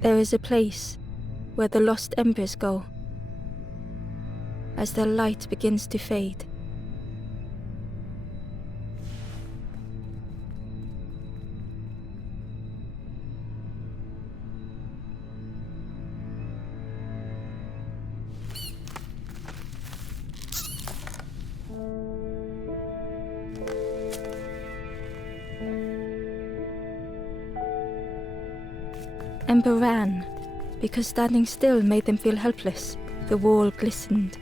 There is a place where the lost embers go as their light begins to fade. Ember ran, because standing still made them feel helpless. The wall glistened.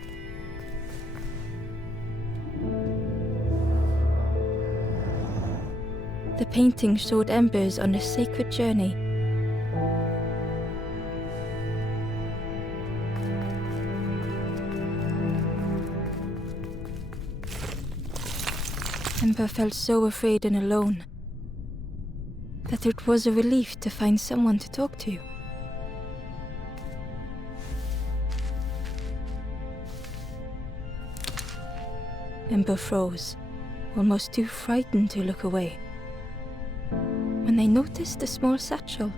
The painting showed embers on a sacred journey. Ember felt so afraid and alone that it was a relief to find someone to talk to. Ember froze, almost too frightened to look away, when they noticed a small satchel.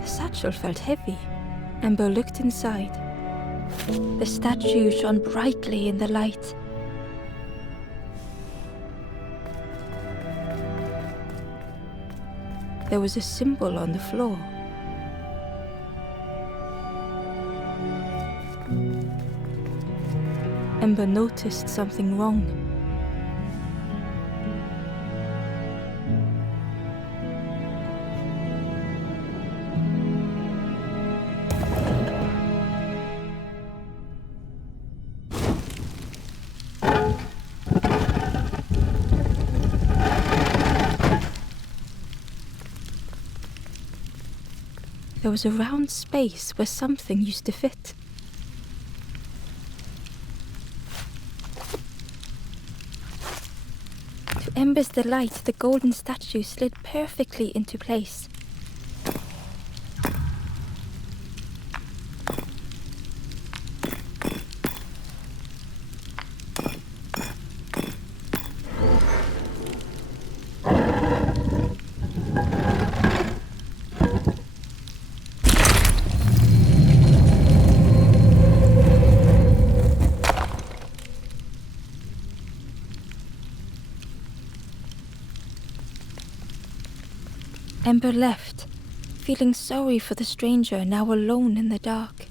The satchel felt heavy. Ember looked inside. The statue shone brightly in the light. There was a symbol on the floor. Ember noticed something wrong. There was a round space where something used to fit. To Ember's delight, the golden statue slid perfectly into place. Ember left, feeling sorry for the stranger now alone in the dark.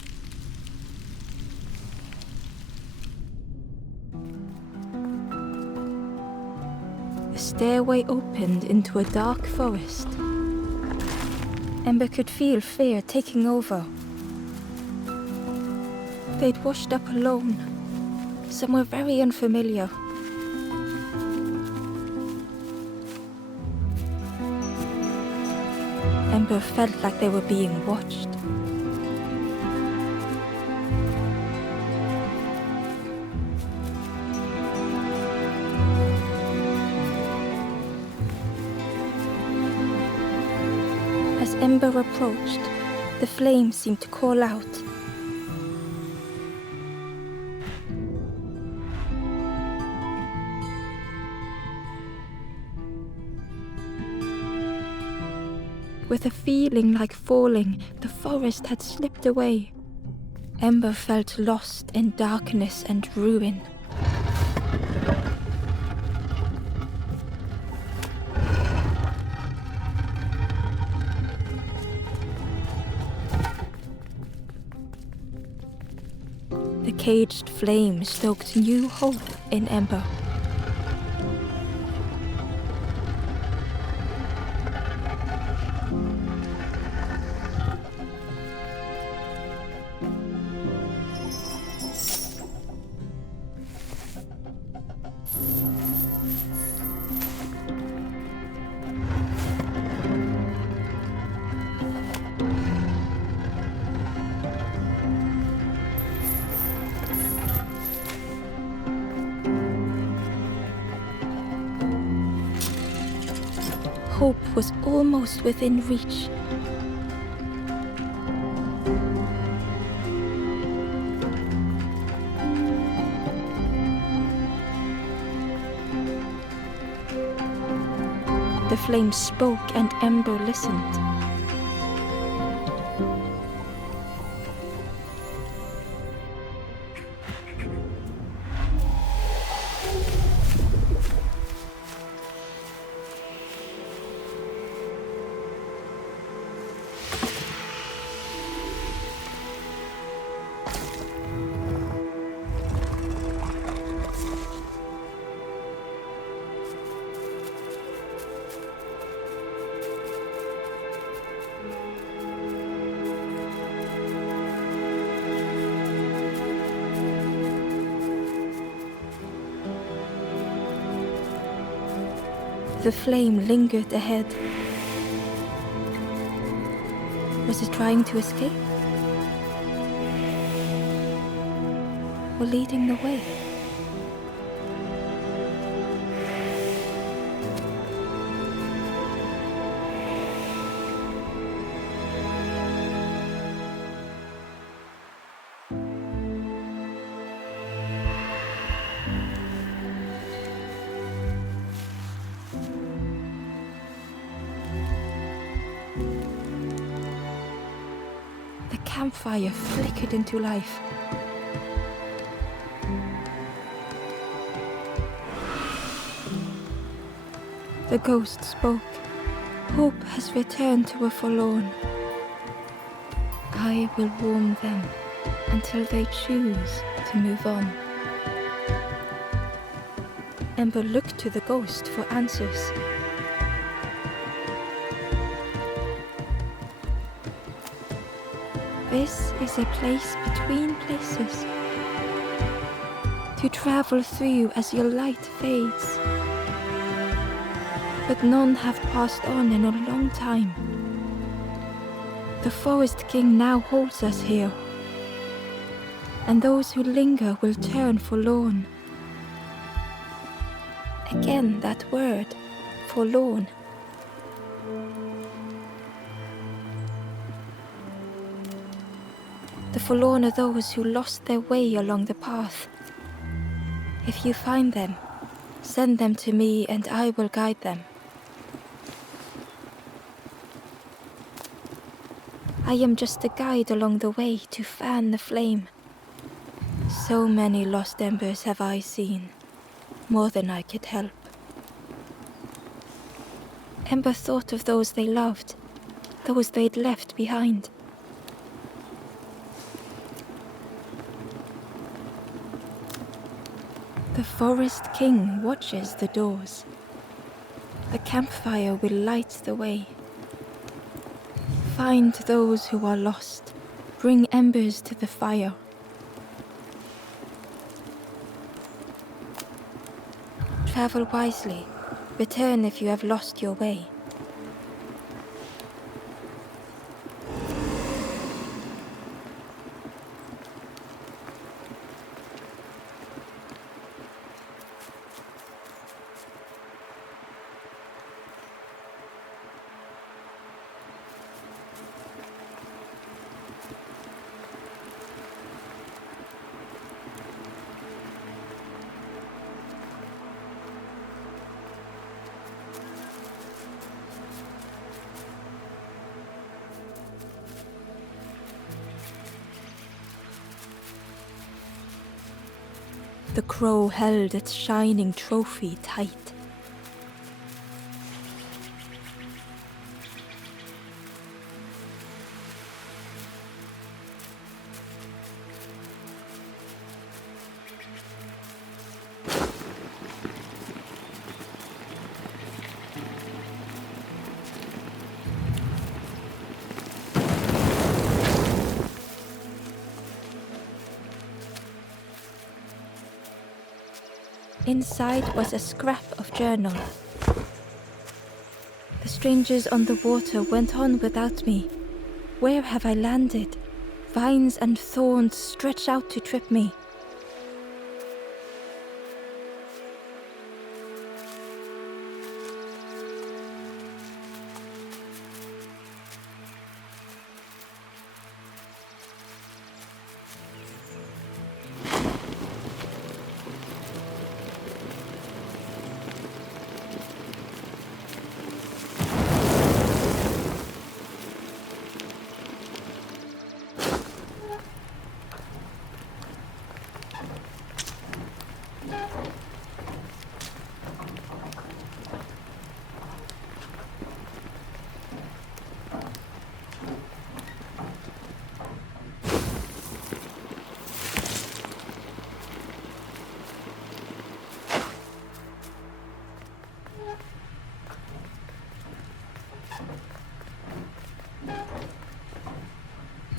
The stairway opened into a dark forest. Ember could feel fear taking over. They'd washed up alone, somewhere very unfamiliar. Ember felt like they were being watched. As Ember approached, the flame seemed to call out. With a feeling like falling, the forest had slipped away. Ember felt lost in darkness and ruin. The caged flame stoked new hope in Ember. hope was almost within reach. The flame spoke and Ember listened. The flame lingered ahead. Was it trying to escape? Or leading the way? The campfire flickered into life. The ghost spoke. Hope has returned to a forlorn. I will warm them until they choose to move on. Ember looked to the ghost for answers. This is a place between places to travel through as your light fades. But none have passed on in a long time. The Forest King now holds us here, and those who linger will turn forlorn. Again that word, forlorn. The forlorn are those who lost their way along the path. If you find them, send them to me and I will guide them. I am just a guide along the way to fan the flame. So many lost embers have I seen, more than I could help. Ember thought of those they loved, those they'd left behind. The Forest King watches the doors. The campfire will light the way. Find those who are lost. Bring embers to the fire. Travel wisely. Return if you have lost your way. The crow held its shining trophy tight. Inside was a scrap of journal. The strangers on the water went on without me. Where have I landed? Vines and thorns stretch out to trip me.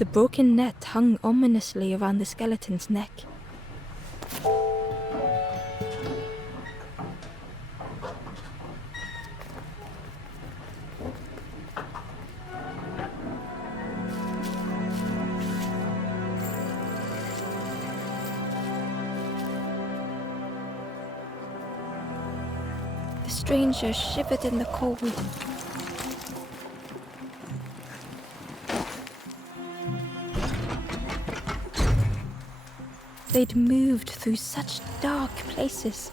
The broken net hung ominously around the skeleton's neck. The stranger shivered in the cold. They'd moved through such dark places.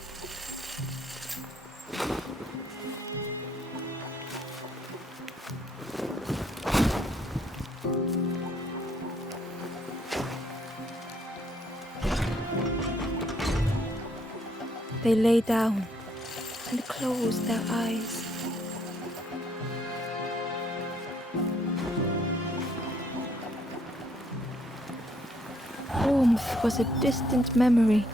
They lay down and closed their eyes. Warmth was a distant memory,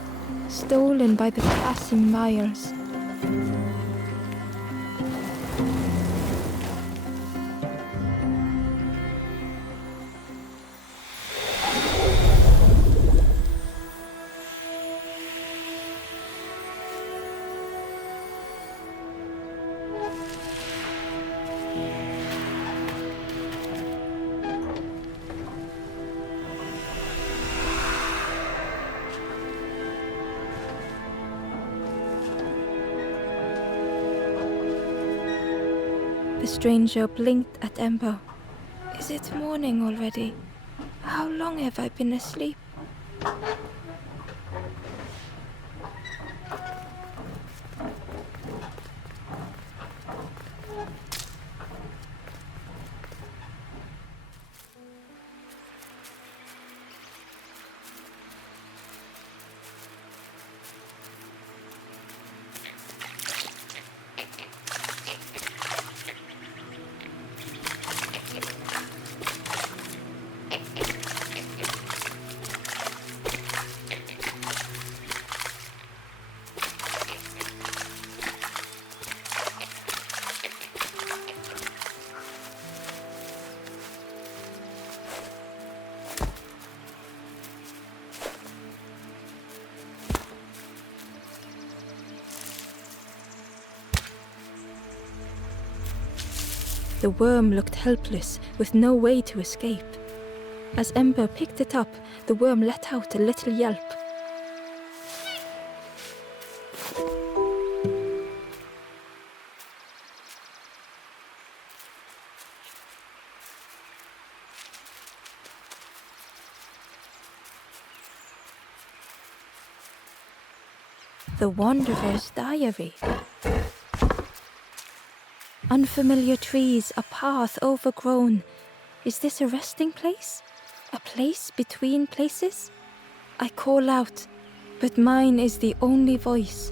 stolen by the passing miles. The stranger blinked at Ember. Is it morning already? How long have I been asleep? The worm looked helpless, with no way to escape. As Ember picked it up, the worm let out a little yelp. The Wanderer's Diary. Unfamiliar trees, a path overgrown. Is this a resting place? A place between places? I call out, but mine is the only voice.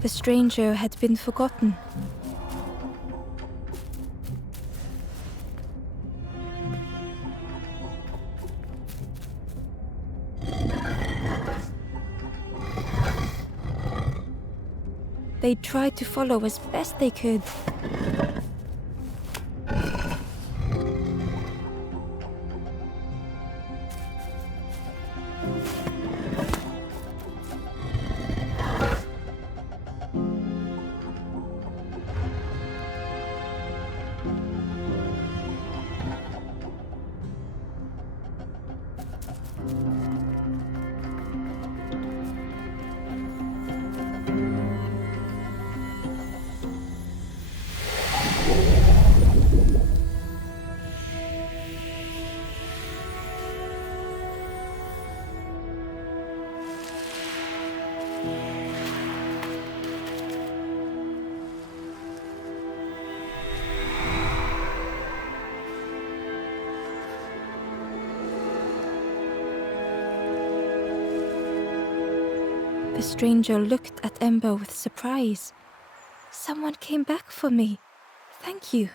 The stranger had been forgotten. They tried to follow as best they could. The stranger looked at Ember with surprise. Someone came back for me. Thank you.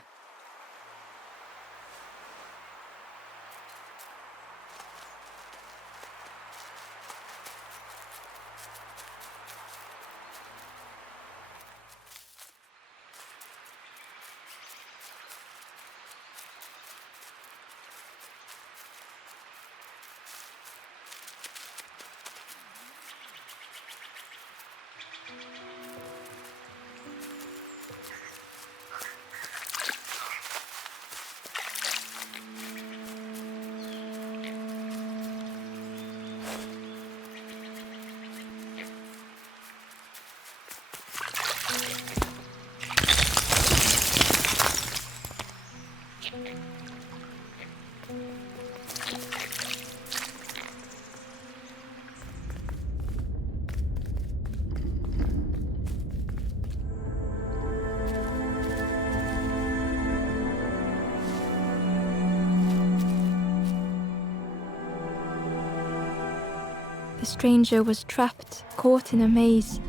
The stranger was trapped, caught in a maze.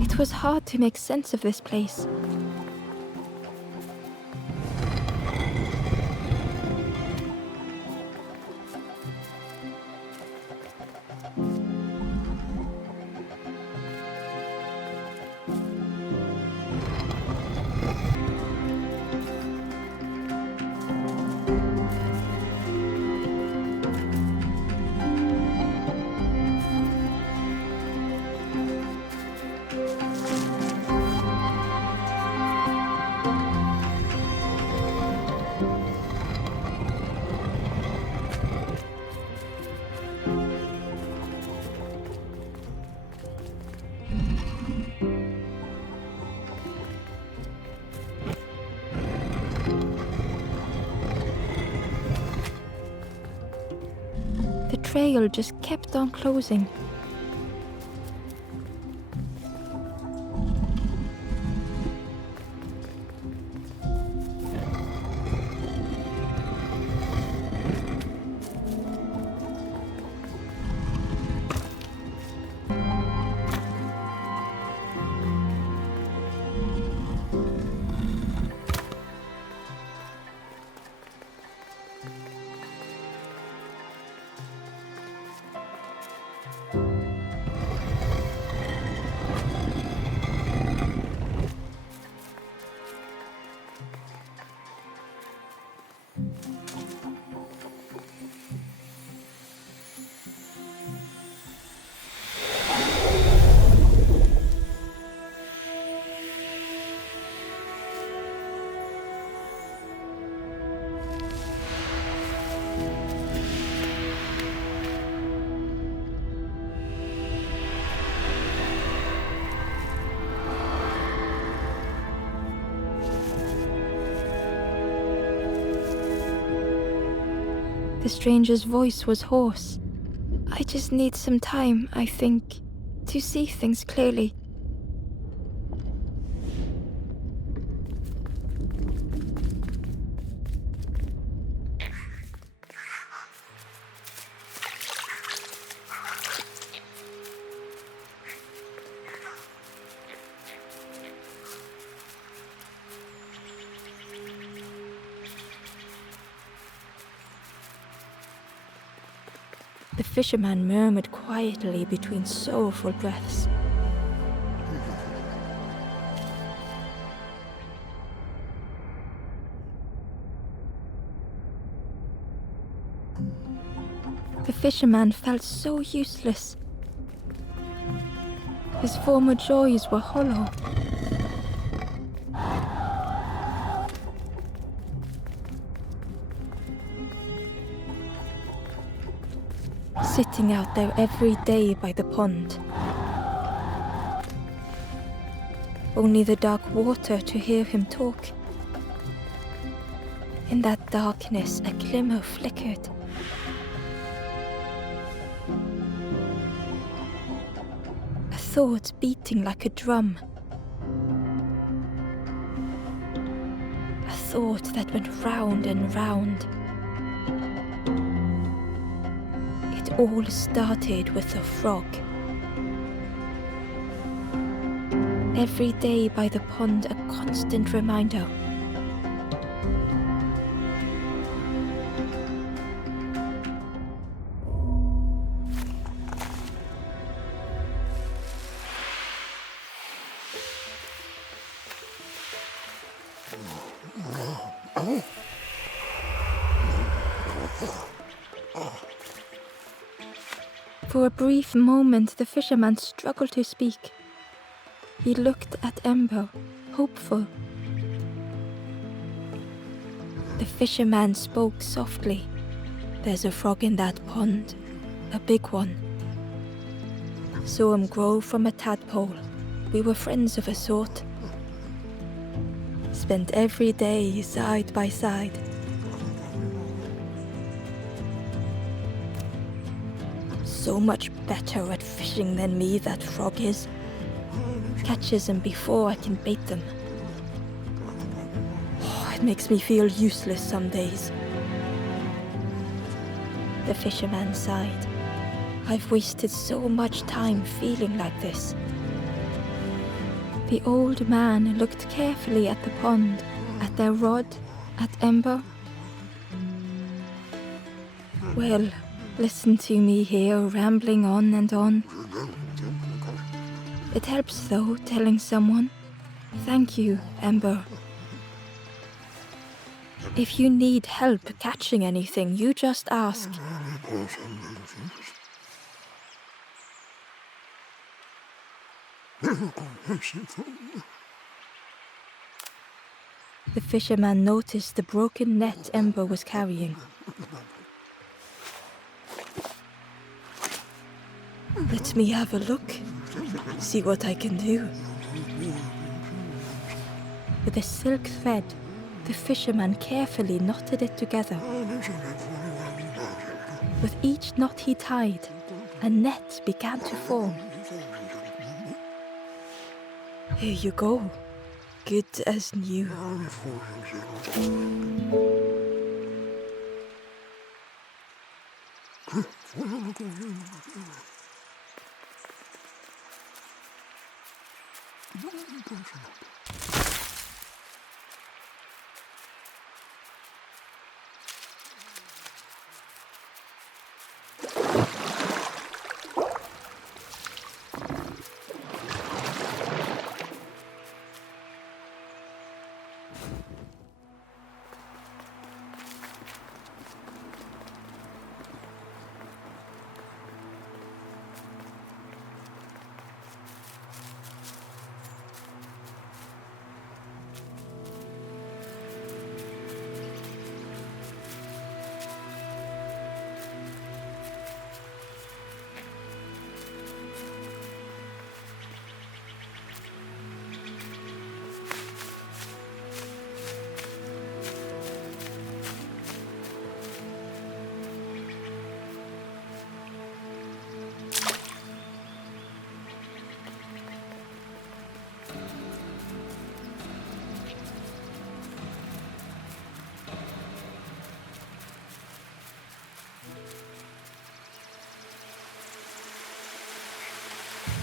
It was hard to make sense of this place. The trail just kept on closing. The stranger's voice was hoarse. I just need some time, I think, to see things clearly. The fisherman murmured quietly between sorrowful breaths. The fisherman felt so useless. His former joys were hollow. Sitting out there every day by the pond. Only the dark water to hear him talk. In that darkness, a glimmer flickered. A thought beating like a drum. A thought that went round and round. It all started with a frog. Every day by the pond, a constant reminder. For a brief moment, the fisherman struggled to speak. He looked at Ember, hopeful. The fisherman spoke softly. There's a frog in that pond, a big one. Saw him grow from a tadpole. We were friends of a sort. Spent every day side by side. So much better at fishing than me, that frog is. Catches them before I can bait them. Oh, it makes me feel useless some days. The fisherman sighed. I've wasted so much time feeling like this. The old man looked carefully at the pond, at their rod, at Ember. Well, listen to me here, rambling on and on. It helps, though, telling someone. Thank you, Ember. If you need help catching anything, you just ask. The fisherman noticed the broken net Ember was carrying. Let me have a look, see what I can do. With a silk thread, the fisherman carefully knotted it together. With each knot he tied, a net began to form. Here you go, good as new.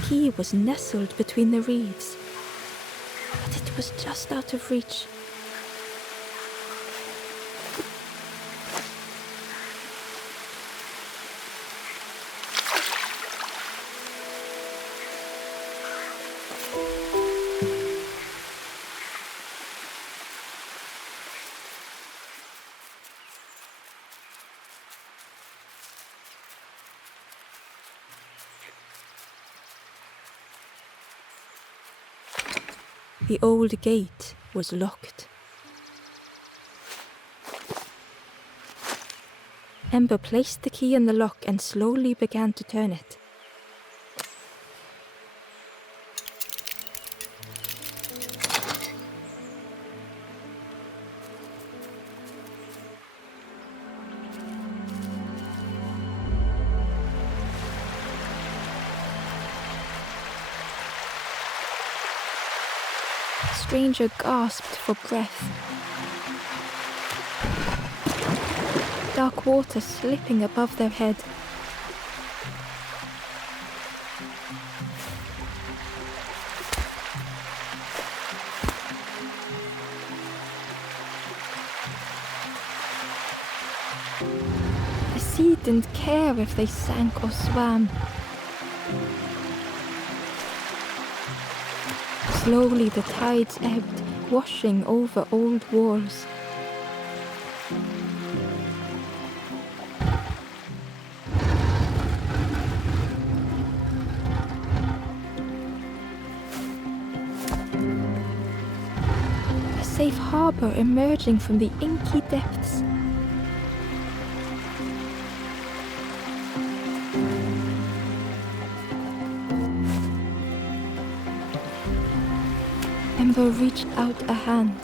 The key was nestled between the reeds, but it was just out of reach. The old gate was locked. Ember placed the key in the lock and slowly began to turn it. The stranger gasped for breath. Dark water slipping above their head. The sea didn't care if they sank or swam. Slowly the tides ebbed, washing over old walls. A safe harbor emerging from the inky depths. Ember reached out a hand.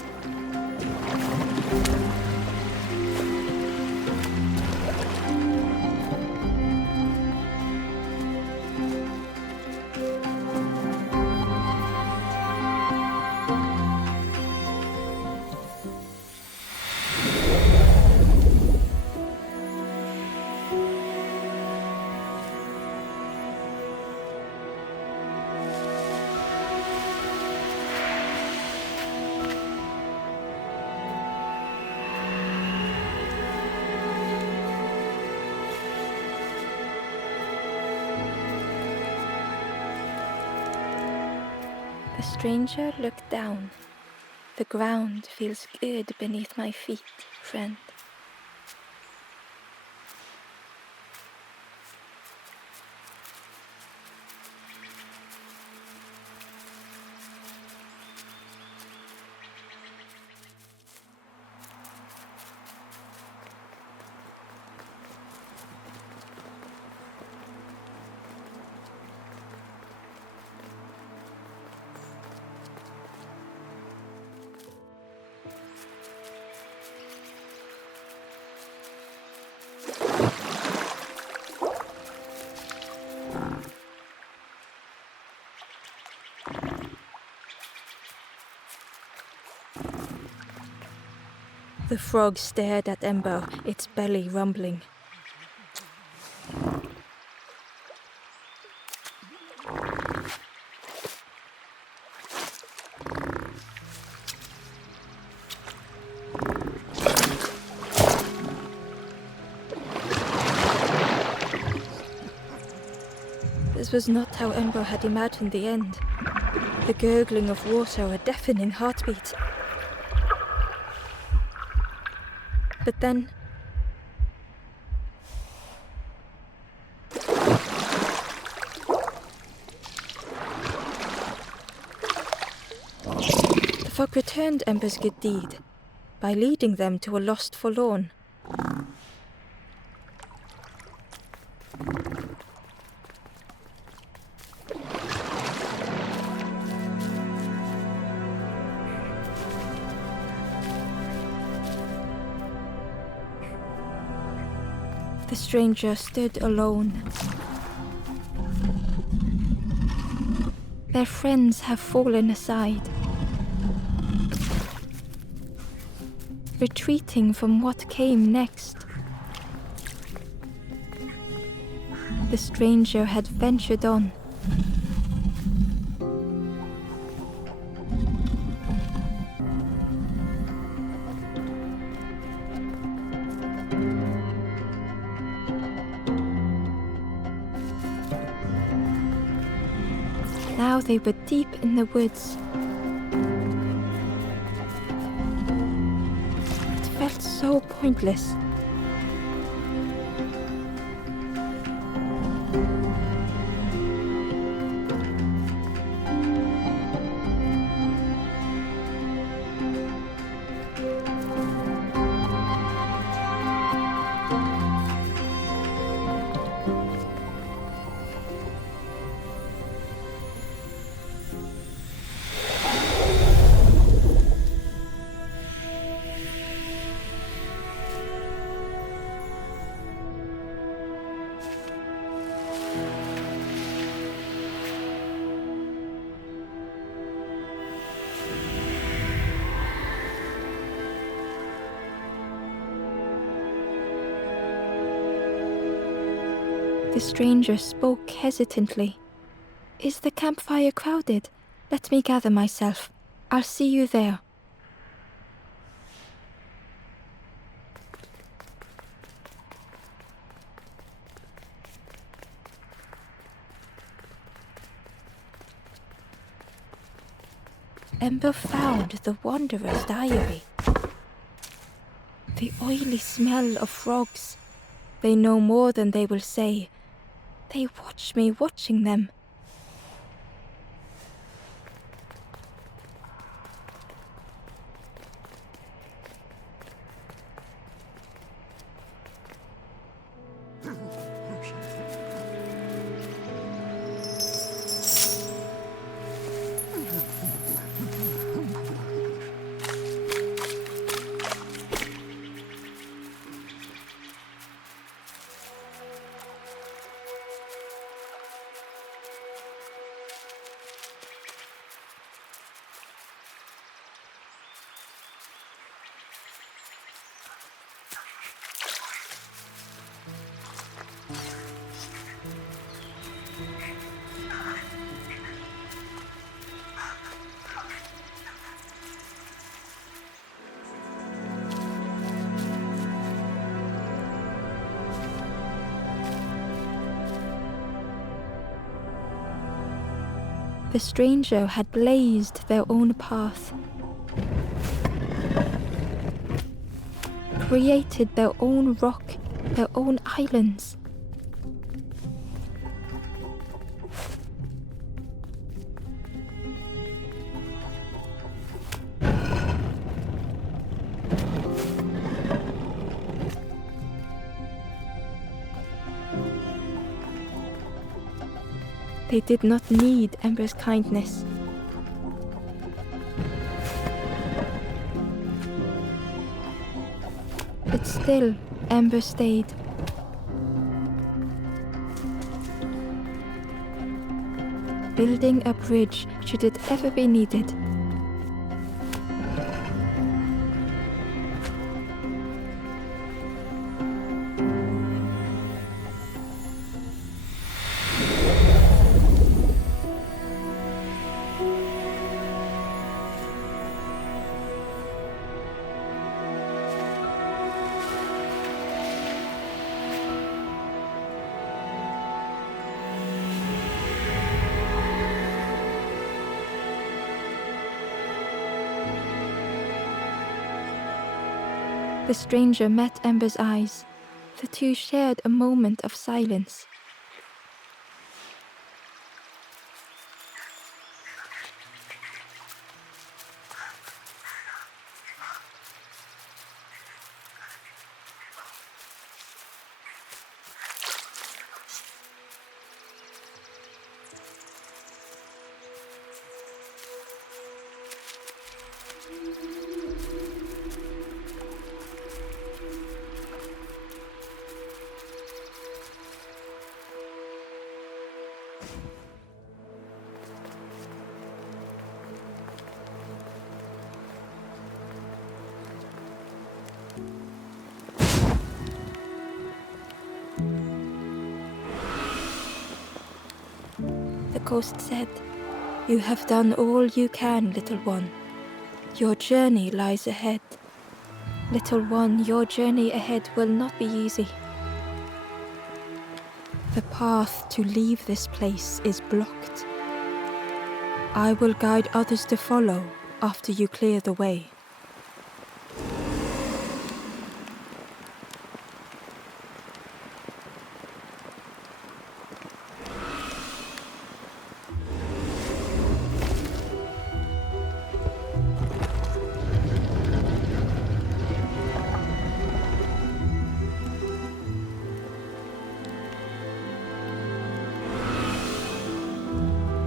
The stranger looked down. The ground feels good beneath my feet, friend. The frog stared at Ember, its belly rumbling. This was not how Ember had imagined the end. The gurgling of water, a deafening heartbeat. But then... the fog returned Ember's good deed by leading them to a lost forlorn. The stranger stood alone. Their friends have fallen aside, retreating from what came next. The stranger had ventured on. Now they were deep in the woods. It felt so pointless. The stranger spoke hesitantly. Is the campfire crowded? Let me gather myself. I'll see you there. Ember found the wanderer's diary. The oily smell of frogs. They know more than they will say. They watch me watching them. The stranger had blazed their own path, created their own rock, their own islands. They did not need Ember's kindness. But still, Ember stayed. Building a bridge should it ever be needed. The stranger met Ember's eyes. The two shared a moment of silence. The ghost said, "You have done all you can, little one. Your journey lies ahead. Little one, your journey ahead will not be easy. The path to leave this place is blocked. I will guide others to follow after you clear the way."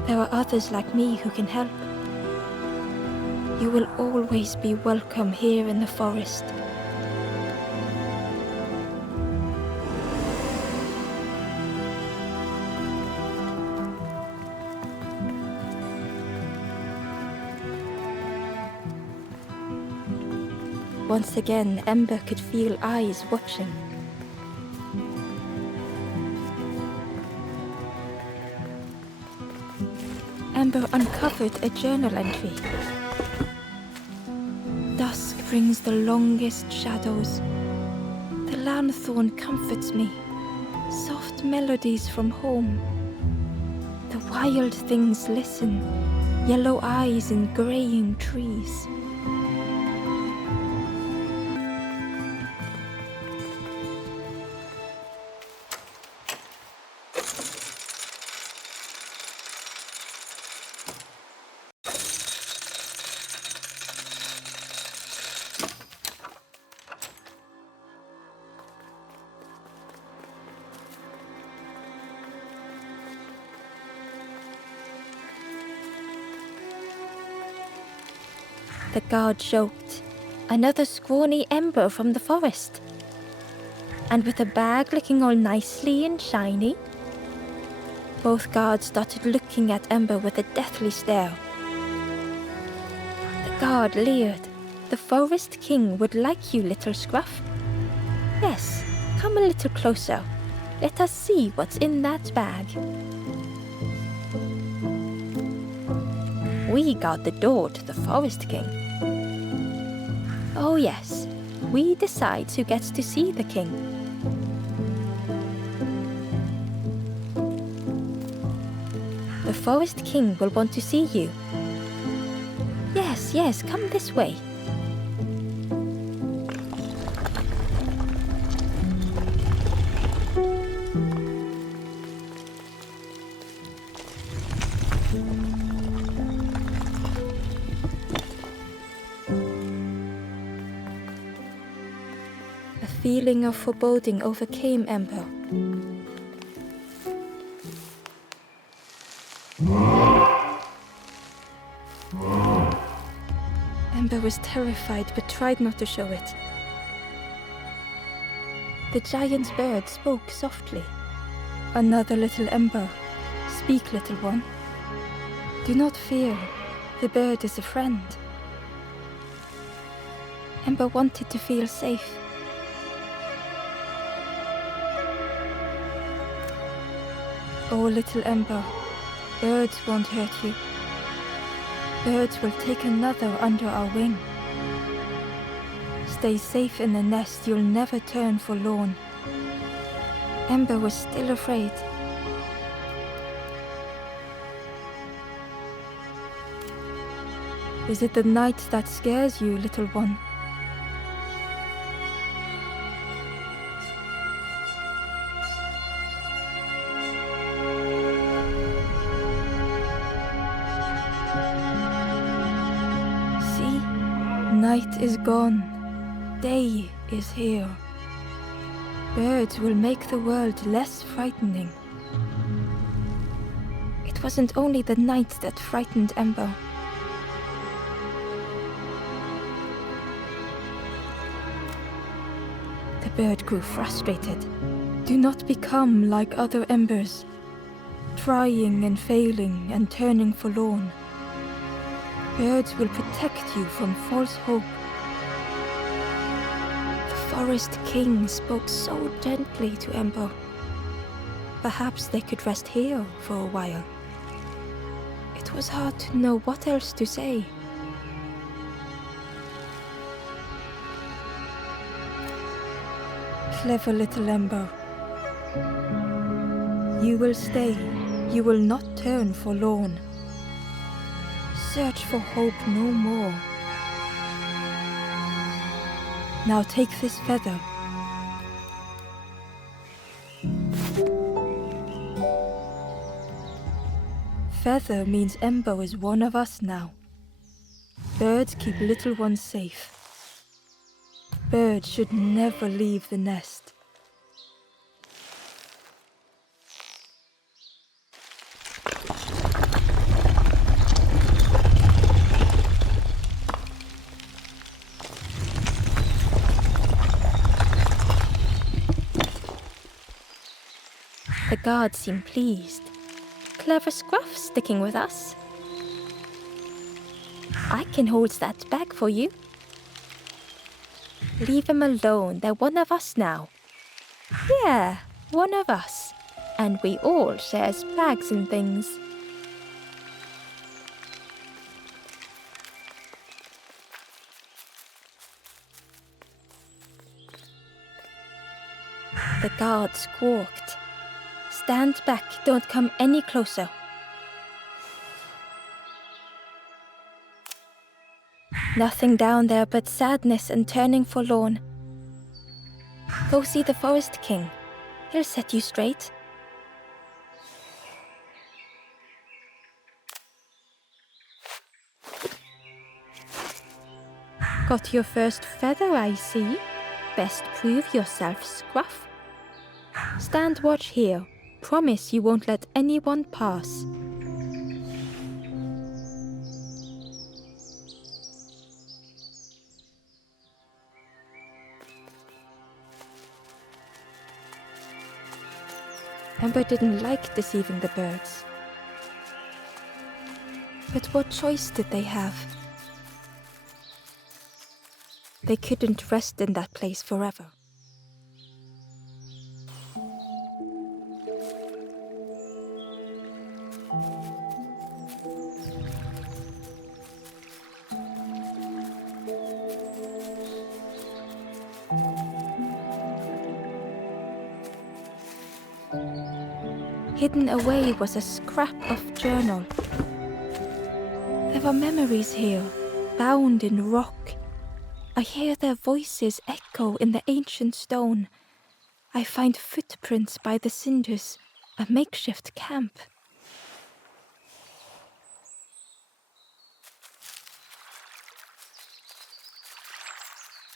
There are others like me who can help. You will always be welcome here in the forest. Once again, Ember could feel eyes watching. Amber uncovered a journal entry. Dusk brings the longest shadows. The lanthorn comforts me. Soft melodies from home. The wild things listen. Yellow eyes in graying trees. The guard joked. Another scrawny ember from the forest. And with a bag looking all nicely and shiny. Both guards started looking at Ember with a deathly stare. The guard leered. The forest king would like you, little scruff. Yes, come a little closer. Let us see what's in that bag. We guard the door to the forest king. Oh yes, we decide who gets to see the king. The forest king will want to see you. Yes, come this way. A feeling of foreboding overcame Ember. Ember was terrified but tried not to show it. The giant bird spoke softly. Another little Ember. Speak, little one. Do not fear. The bird is a friend. Ember wanted to feel safe. Oh, little Ember, birds won't hurt you. Birds will take another under our wing. Stay safe in the nest, you'll never turn forlorn. Ember was still afraid. Is it the night that scares you, little one? Night is gone. Day is here. Birds will make the world less frightening. It wasn't only the night that frightened Ember. The bird grew frustrated. Do not become like other embers, trying and failing and turning forlorn. Birds will protect you from false hope. The forest king spoke so gently to Ember. Perhaps they could rest here for a while. It was hard to know what else to say. Clever little Ember. You will stay. You will not turn forlorn. Search for hope no more. Now take this feather. Feather means Ember is one of us now. Birds keep little ones safe. Birds should never leave the nest. The guards seemed pleased. Clever scruff sticking with us. I can hold that bag for you. Leave them alone, they're one of us now. Yeah, one of us. And we all shares bags and things. guard squawked. Stand back, don't come any closer. Nothing down there but sadness and turning forlorn. Go see the Forest King. He'll set you straight. Got your first feather, I see. Best prove yourself, Scruff. Stand watch here. Promise you won't let anyone pass. Ember didn't like deceiving the birds. But what choice did they have? They couldn't rest in that place forever. Hidden away was a scrap of journal. There were memories here, bound in rock. I hear their voices echo in the ancient stone. I find footprints by the cinders, a makeshift camp.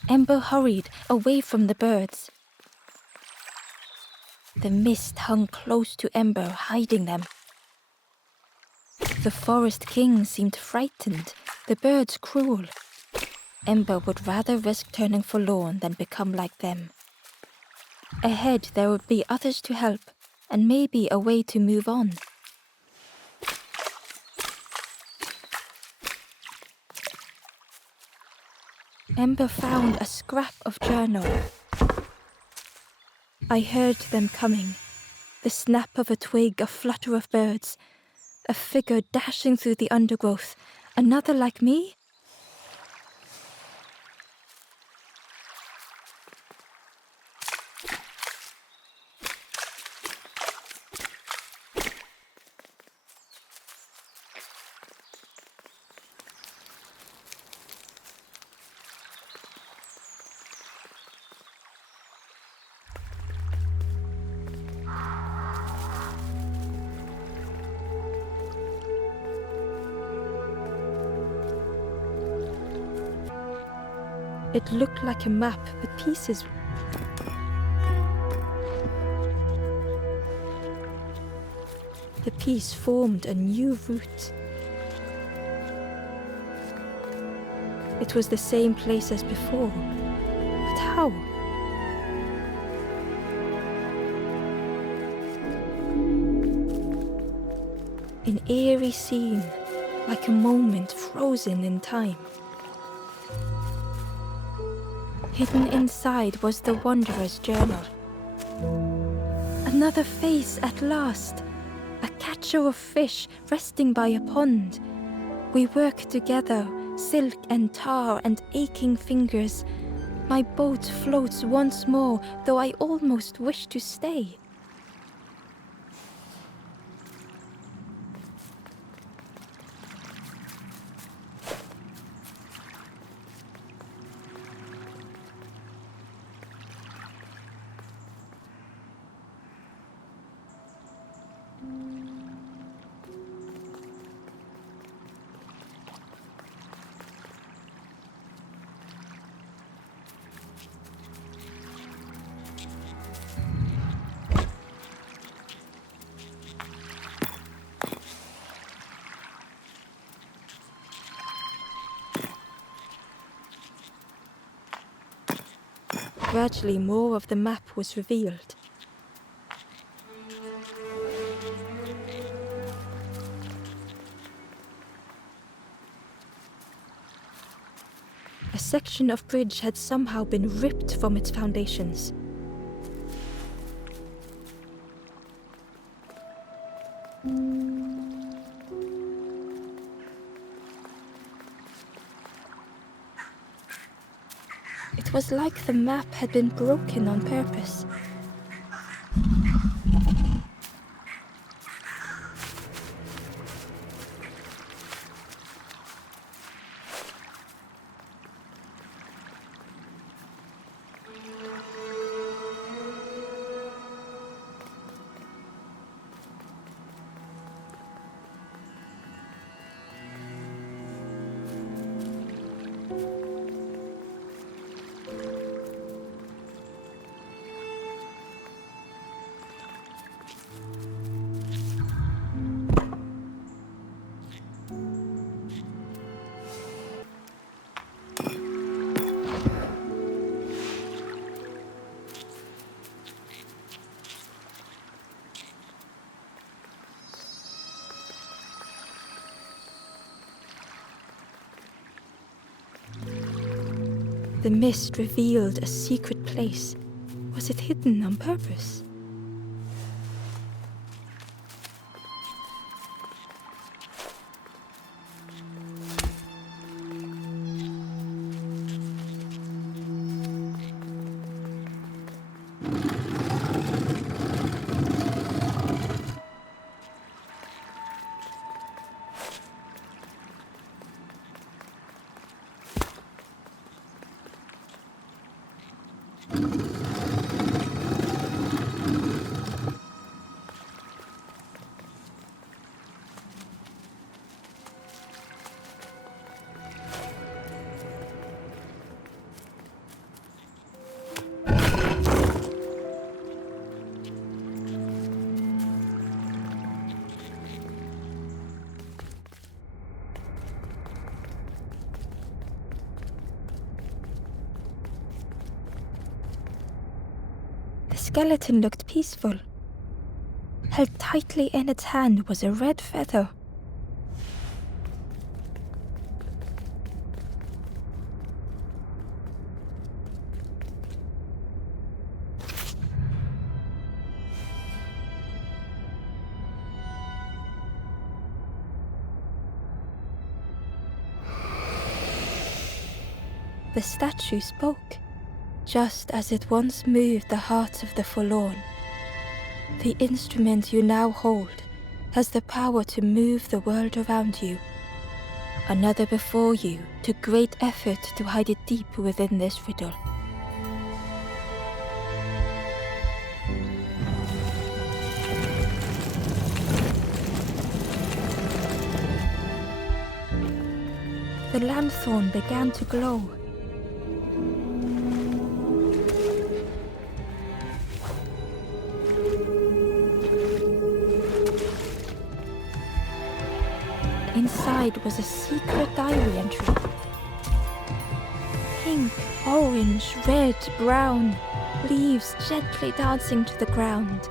Ember hurried away from the birds. The mist hung close to Ember, hiding them. The Forest King seemed frightened, the birds cruel. Ember would rather risk turning forlorn than become like them. Ahead there would be others to help, and maybe a way to move on. Ember found a scrap of journal. I heard them coming. The snap of a twig, a flutter of birds. A figure dashing through the undergrowth. Another like me? It looked like a map, but pieces. The piece formed a new route. It was the same place as before. But how? An eerie scene, like a moment frozen in time. Hidden inside was the Wanderer's journal. Another face at last. A catcher of fish resting by a pond. We work together, silk and tar and aching fingers. My boat floats once more, though I almost wish to stay. Gradually, more of the map was revealed. A section of bridge had somehow been ripped from its foundations. It was like the map had been broken on purpose. The mist revealed a secret place. Was it hidden on purpose? The skeleton looked peaceful. Held tightly in its hand was a red feather. The statue spoke. Just as it once moved the hearts of the forlorn, the instrument you now hold has the power to move the world around you. Another before you took great effort to hide it deep within this riddle. The lanthorn began to glow. Inside was a secret diary entry. Pink, orange, red, brown, leaves gently dancing to the ground.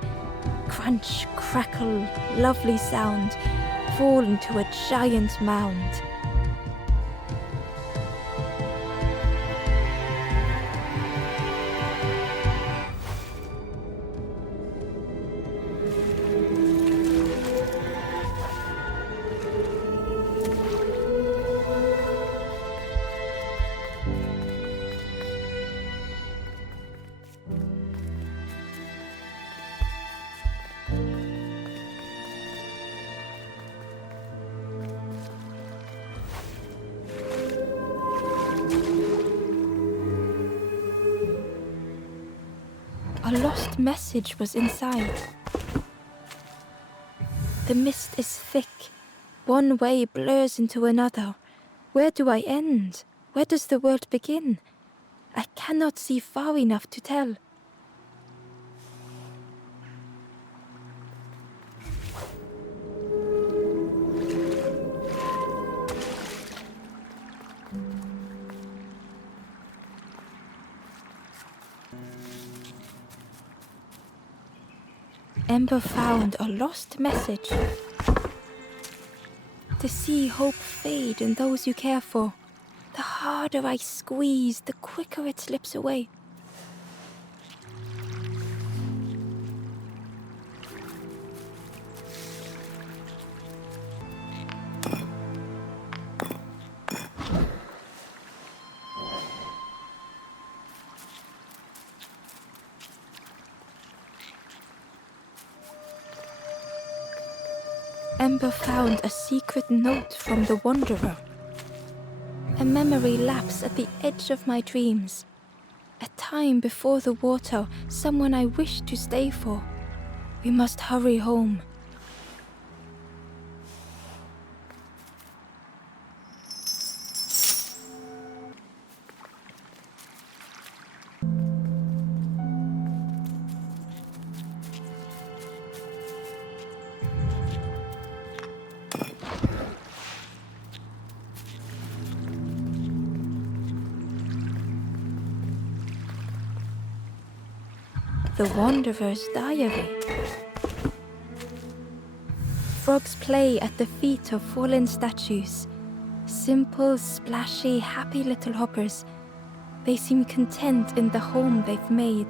Crunch, crackle, lovely sound, fall into a giant mound. A lost message was inside. The mist is thick. One way blurs into another. Where do I end? Where does the world begin? I cannot see far enough to tell. Ember found a lost message. To see hope fade in those you care for. The harder I squeeze, the quicker it slips away. Ember found a secret note from the Wanderer. A memory lapse at the edge of my dreams. A time before the water, someone I wished to stay for. We must hurry home. The Wanderer's Diary. Frogs play at the feet of fallen statues. Simple, splashy, happy little hoppers. They seem content in the home they've made.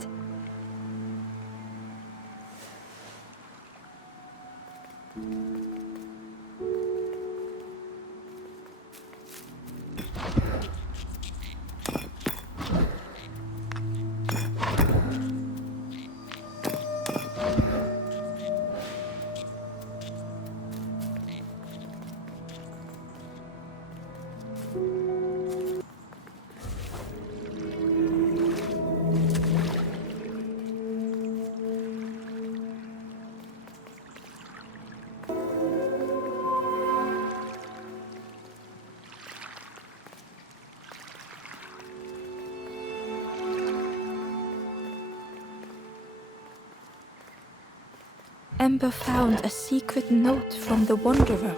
Ember found a secret note from the Wanderer.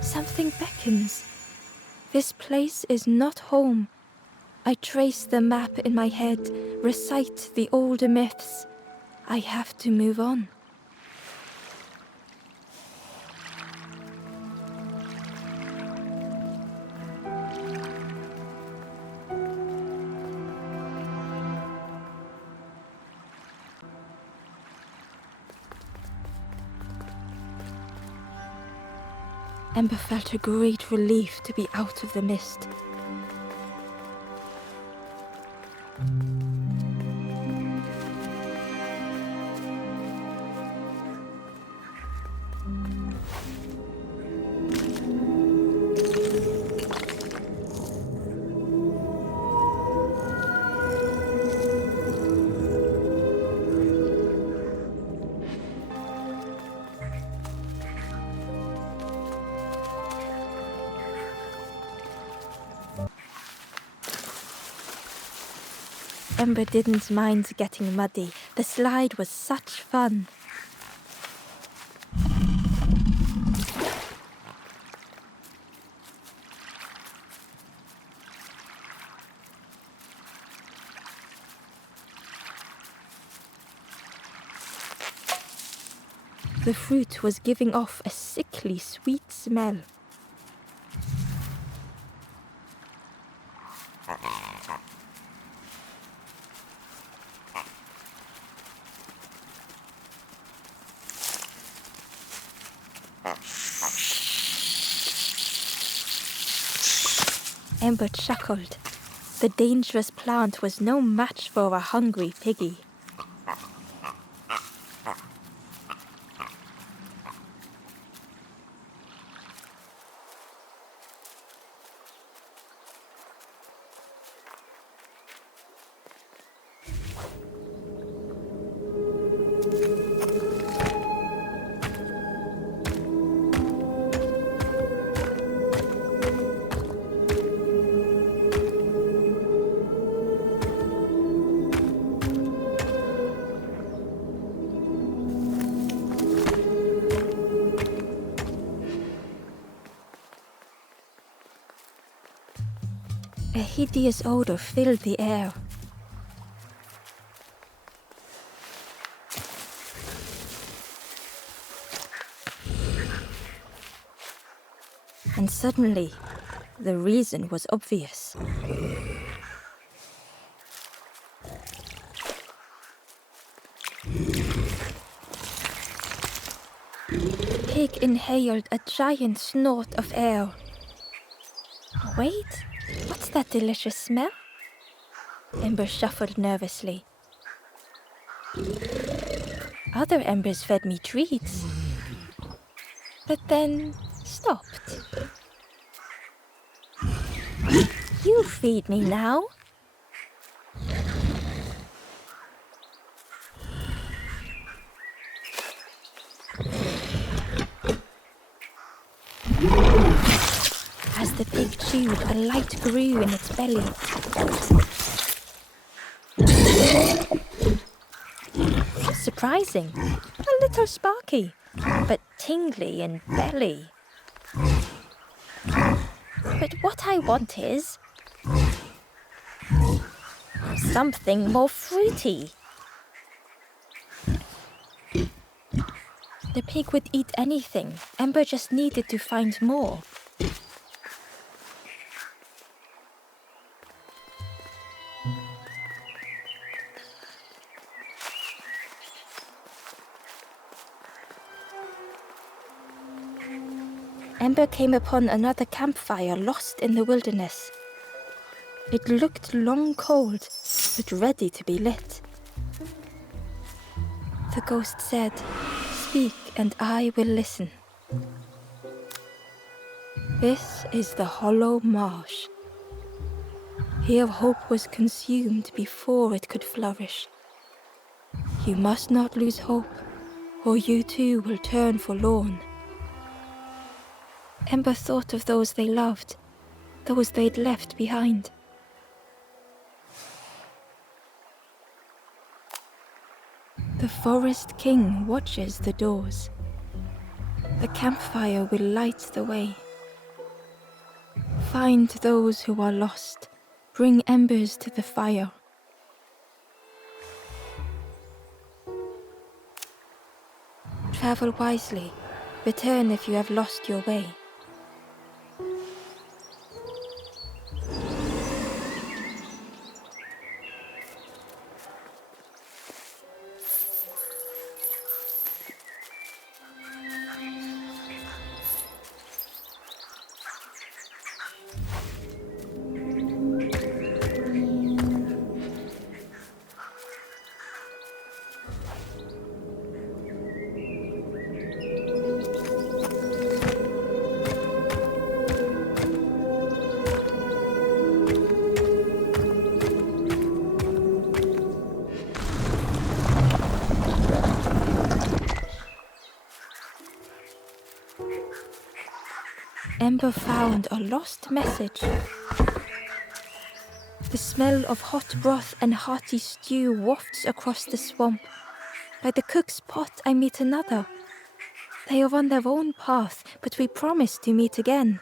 Something beckons. This place is not home. I trace the map in my head, recite the older myths. I have to move on. Ember felt a great relief to be out of the mist. Ember didn't mind getting muddy. The slide was such fun. The fruit was giving off a sickly sweet smell. Ember chuckled. The dangerous plant was no match for a hungry piggy. A hideous odor filled the air. And suddenly, the reason was obvious. Pig inhaled a giant snort of air. Wait, what's that delicious smell? Ember shuffled nervously. Other embers fed me treats, but then stopped. You feed me now. As the pig chewed, a light grew in its belly. Surprising, a little sparky, but tingly in belly. But what I want is something more fruity. The pig would eat anything. Ember just needed to find more. Ember came upon another campfire lost in the wilderness. It looked long cold, but ready to be lit. The ghost said, "Speak and I will listen." This is the hollow marsh. Here hope was consumed before it could flourish. You must not lose hope, or you too will turn forlorn. Ember thought of those they loved, those they'd left behind. The forest king watches the doors. The campfire will light the way. Find those who are lost. Bring embers to the fire. Travel wisely. Return if you have lost your way. Ember found a lost message. The smell of hot broth and hearty stew wafts across the swamp. By the cook's pot I meet another. They are on their own path, but we promise to meet again.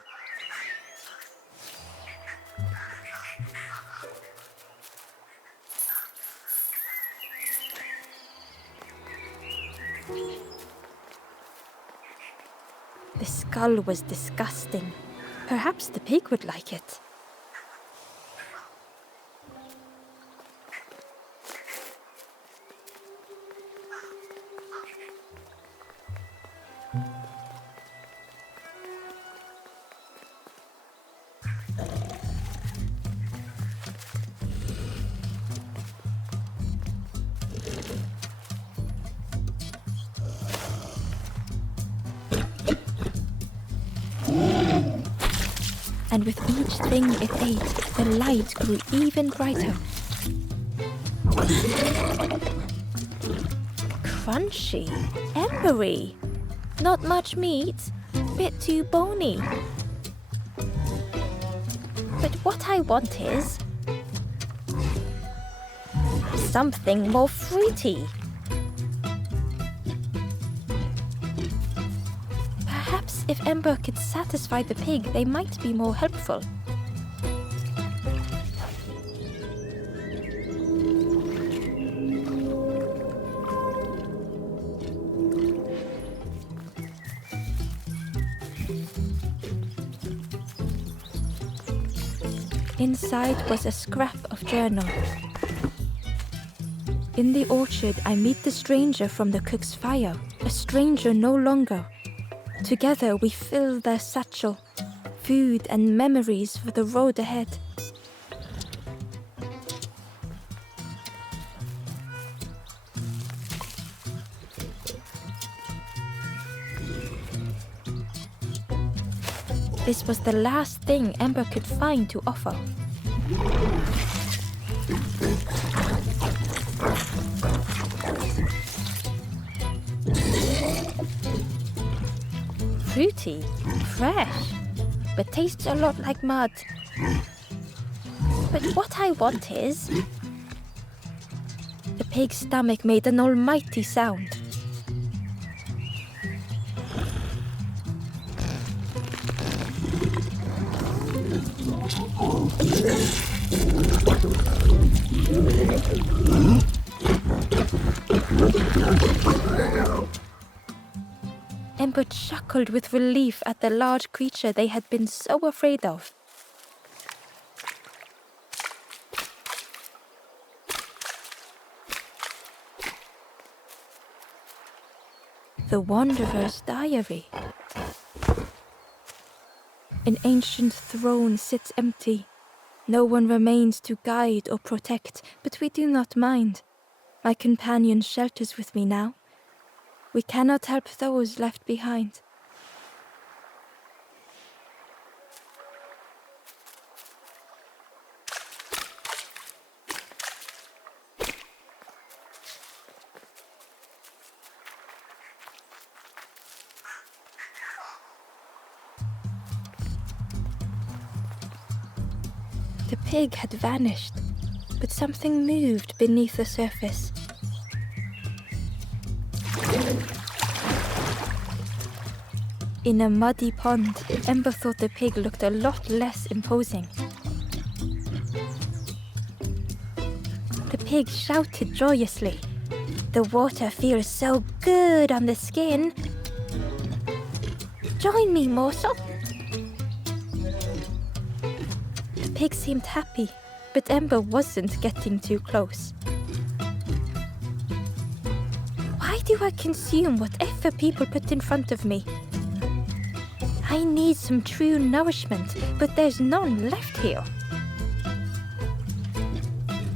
The skull was disgusting. Perhaps the pig would like it. And with each thing it ate, the light grew even brighter. Crunchy, embery, not much meat, bit too bony. But what I want is something more fruity. Perhaps if Ember could satisfy the pig, they might be more helpful. Inside was a scrap of journal. In the orchard, I meet the stranger from the cook's fire, a stranger no longer. Together we fill their satchel, food and memories for the road ahead. This was the last thing Ember could find to offer. Fruity, fresh, but tastes a lot like mud. But what I want is... The pig's stomach made an almighty sound. Ember chuckled with relief at the large creature they had been so afraid of. The Wanderer's Diary. An ancient throne sits empty. No one remains to guide or protect, but we do not mind. My companion shelters with me now. We cannot help those left behind. The pig had vanished, but something moved beneath the surface. In a muddy pond, Ember thought the pig looked a lot less imposing. The pig shouted joyously. The water feels so good on the skin. Join me, morsel. The pig seemed happy, but Ember wasn't getting too close. Why do I consume whatever people put in front of me? I need some true nourishment, but there's none left here.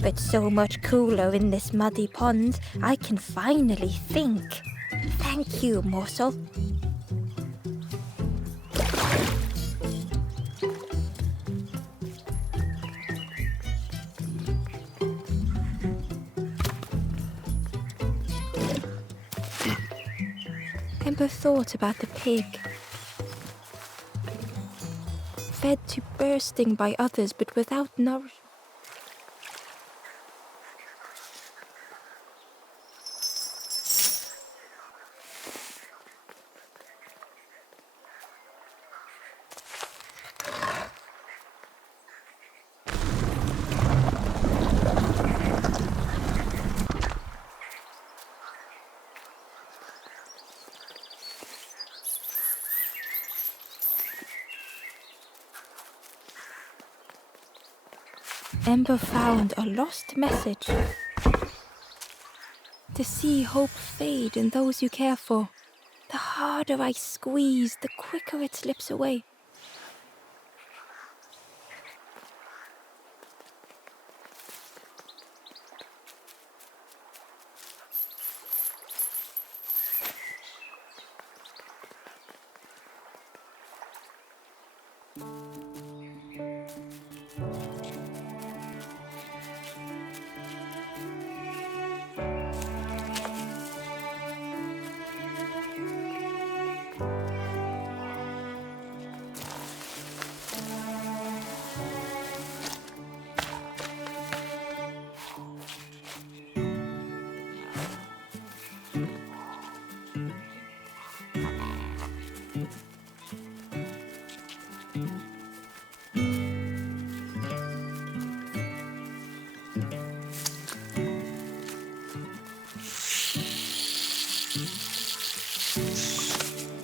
But so much cooler in this muddy pond, I can finally think. Thank you, morsel. Ember thought about the pig. Fed to bursting by others, but without nourishment. Ember found a lost message. To see hope fade in those you care for. The harder I squeeze, the quicker it slips away.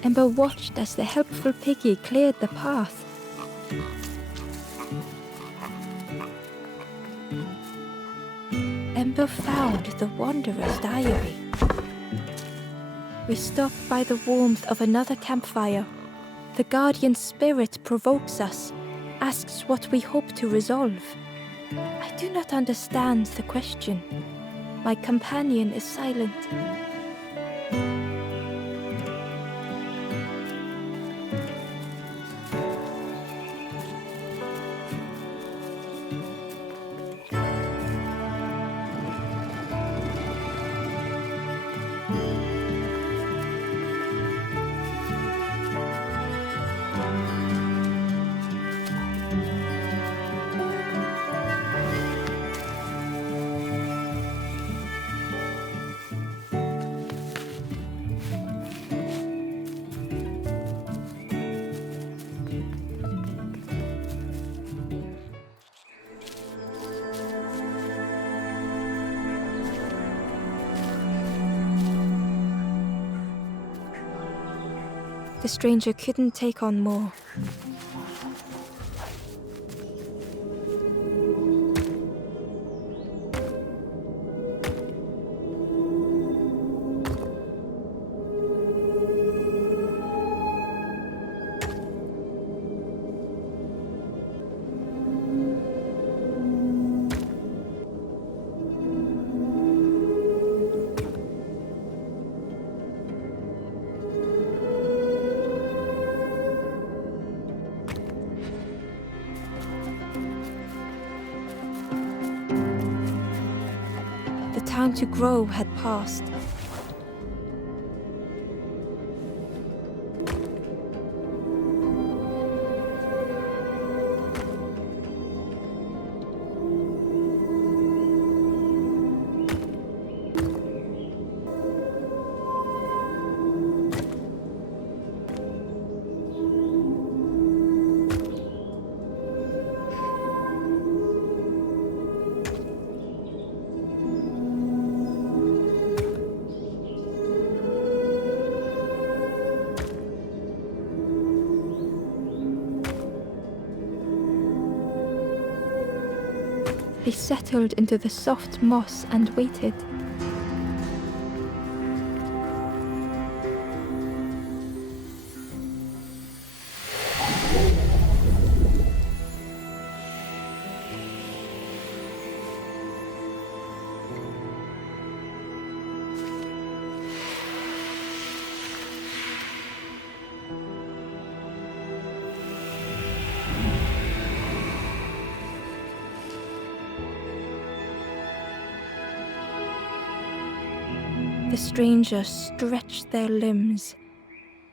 Ember watched as the helpful piggy cleared the path. Ember found the Wanderer's diary. We stop by the warmth of another campfire. The guardian spirit provokes us, asks what we hope to resolve. I do not understand the question. My companion is silent. The stranger couldn't take on more. time to grow had passed. They settled into the soft moss and waited. The strangers stretched their limbs.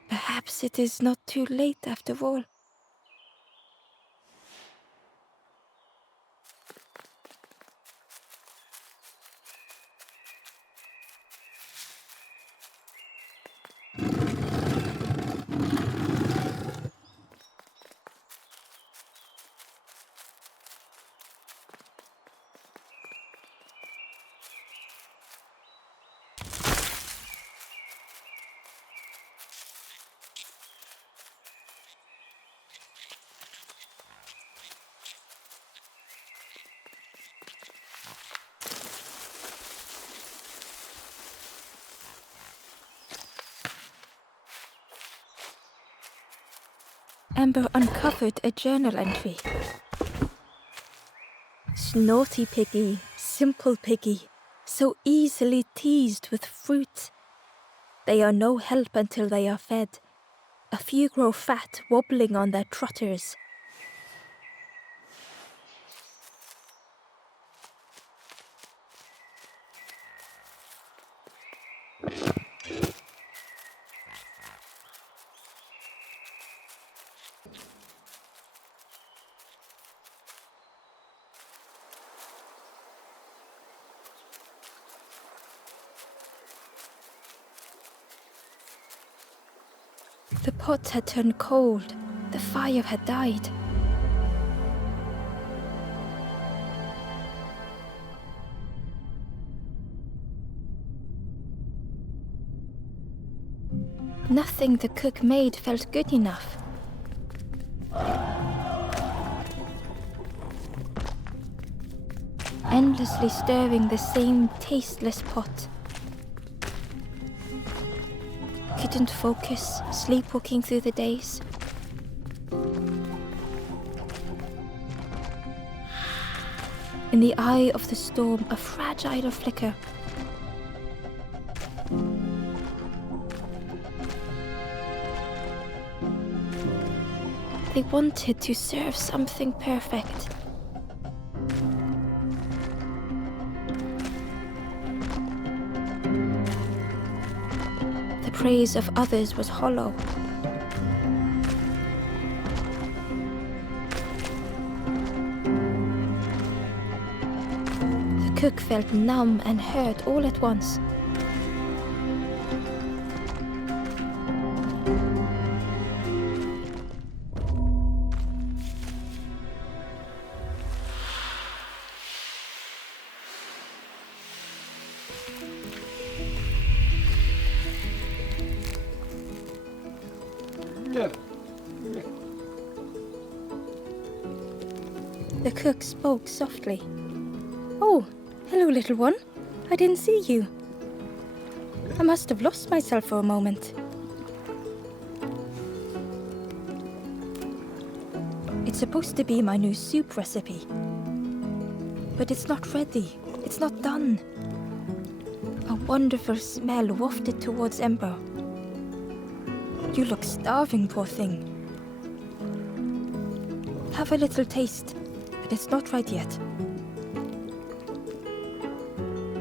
Perhaps it is not too late after all. Amber uncovered a journal entry. Snaughty piggy, simple piggy, so easily teased with fruit. They are no help until they are fed. A few grow fat, wobbling on their trotters. The pot had turned cold. The fire had died. Nothing the cook made felt good enough. Endlessly stirring the same tasteless pot. Couldn't focus, sleepwalking through the days. In the eye of the storm, a fragile flicker. They wanted to serve something perfect. The praise of others was hollow. The cook felt numb and hurt all at once. The cook spoke softly. "Oh, hello, little one. I didn't see you. I must have lost myself for a moment." It's supposed to be my new soup recipe. But it's not ready. It's not done. A wonderful smell wafted towards Ember. "You look starving, poor thing. Have a little taste, but it's not right yet."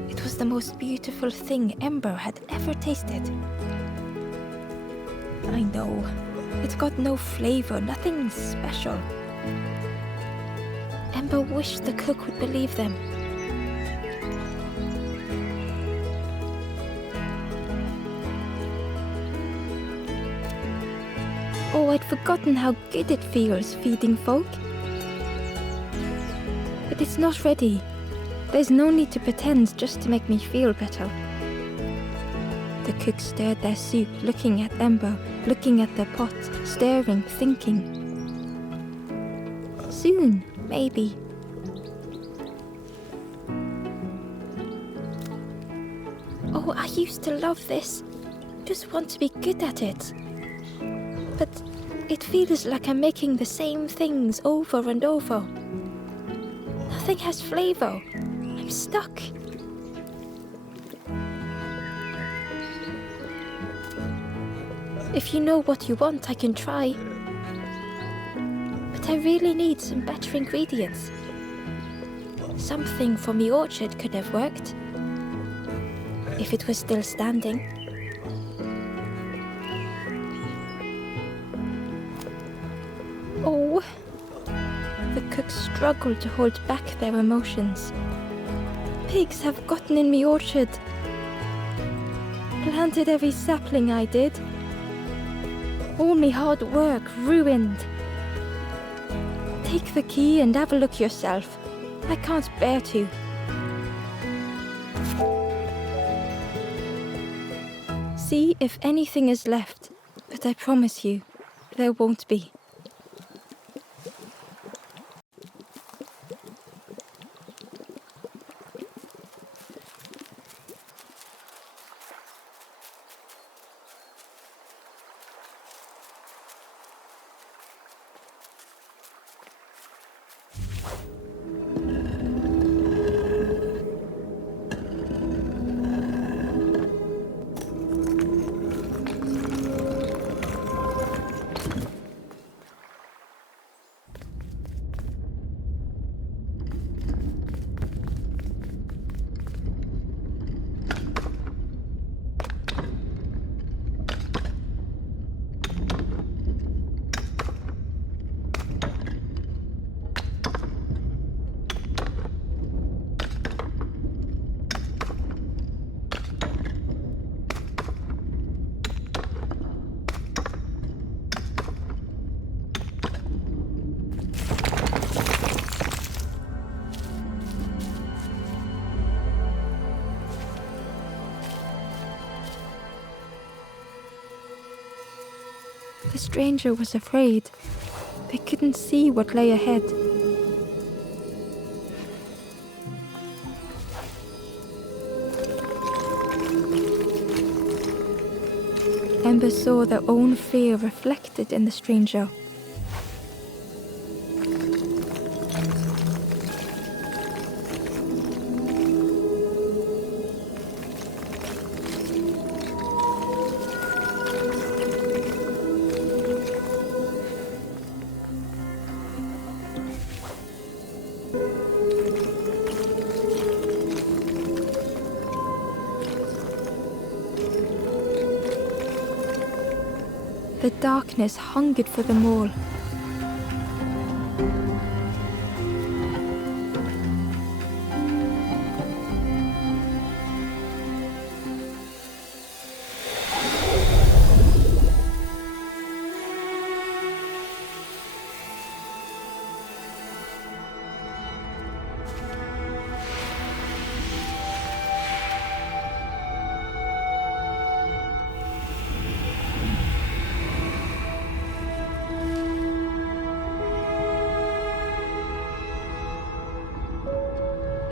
It was was the most beautiful thing Ember had ever tasted. I know, it got no flavor, nothing special. Ember wished the cook would believe them. Oh, I'd forgotten how good it feels feeding folk. But it's not ready. There's no need to pretend just to make me feel better. The cook stirred their soup, looking at Ember, looking at the pot, staring, thinking. Soon, maybe. Oh, I used to love this. Just want to be good at it. But it feels like I'm making the same things over and over. Nothing has flavor. I'm stuck. If you know what you want, I can try. But I really need some better ingredients. Something from the orchard could have worked. If it was still standing. Oh. The cook struggled to hold back their emotions. Pigs have gotten in me orchard. Planted every sapling I did. All me hard work ruined. Take the key and have a look yourself. I can't bear to. See if anything is left, but I promise you, there won't be. The stranger was afraid. They couldn't see what lay ahead. Ember saw their own fear reflected in the stranger. The darkness hungered for them all.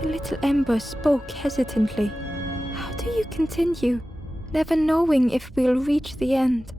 The little Ember spoke hesitantly. How do you continue, never knowing if we'll reach the end?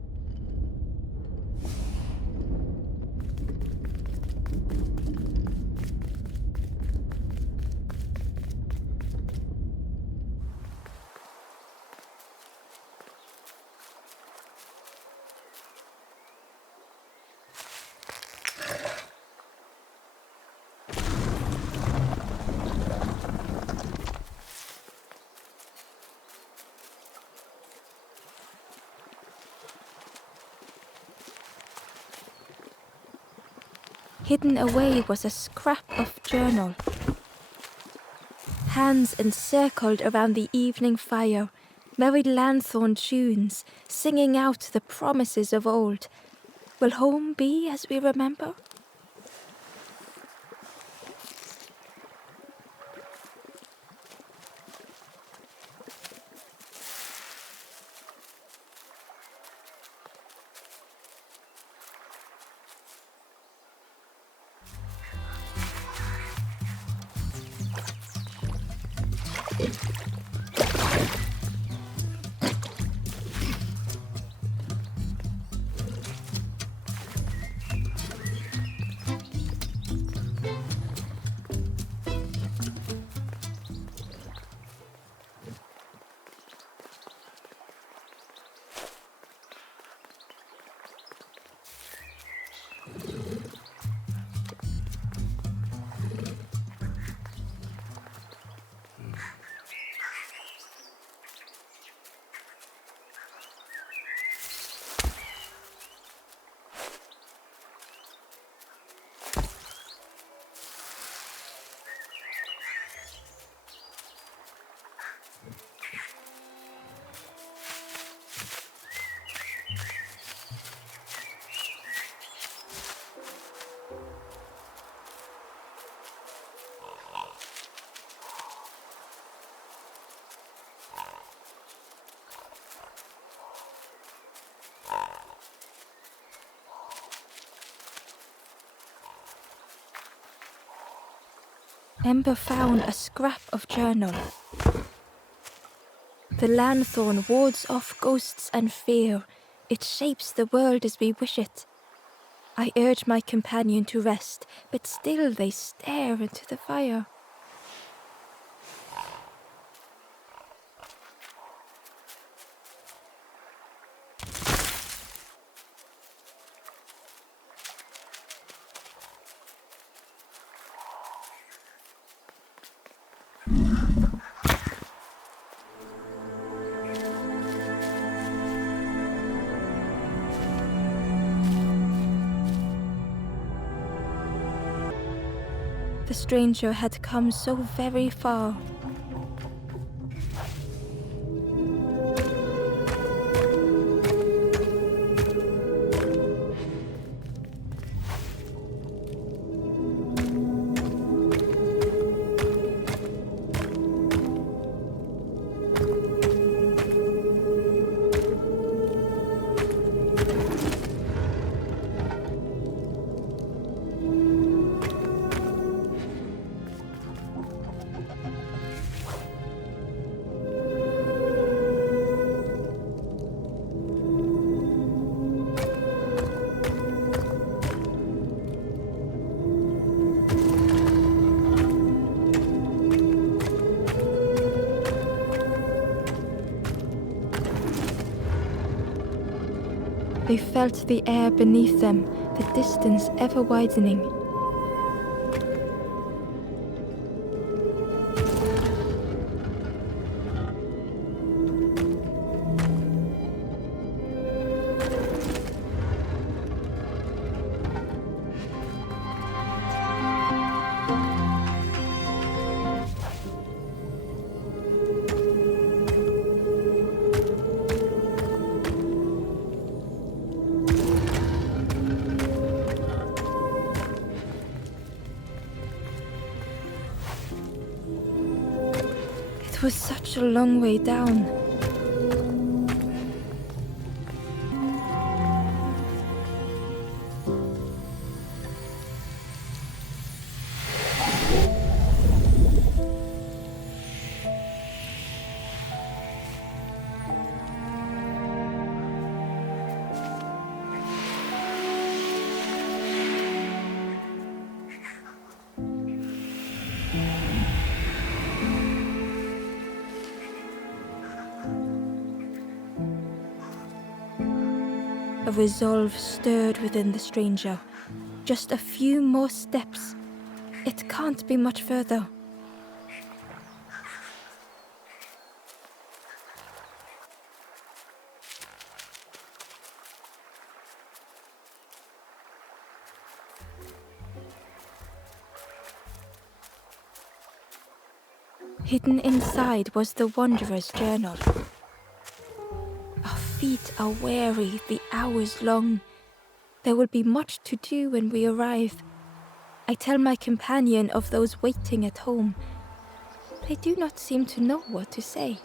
Hidden away was a scrap of journal. Hands encircled around the evening fire, merry lanthorn tunes, singing out the promises of old. Will home be as we remember? Ember found a scrap of journal. The lanthorn wards off ghosts and fear. It shapes the world as we wish it. I urge my companion to rest, but still they stare into the fire. The stranger had come so very far. They felt the air beneath them, the distance ever widening. It was such a long way down. A resolve stirred within the stranger. Just a few more steps. It can't be much further. Hidden inside was the wanderer's journal. Our feet are weary, the hours long. There will be much to do when we arrive. I tell my companion of those waiting at home. They do not seem to know what to say.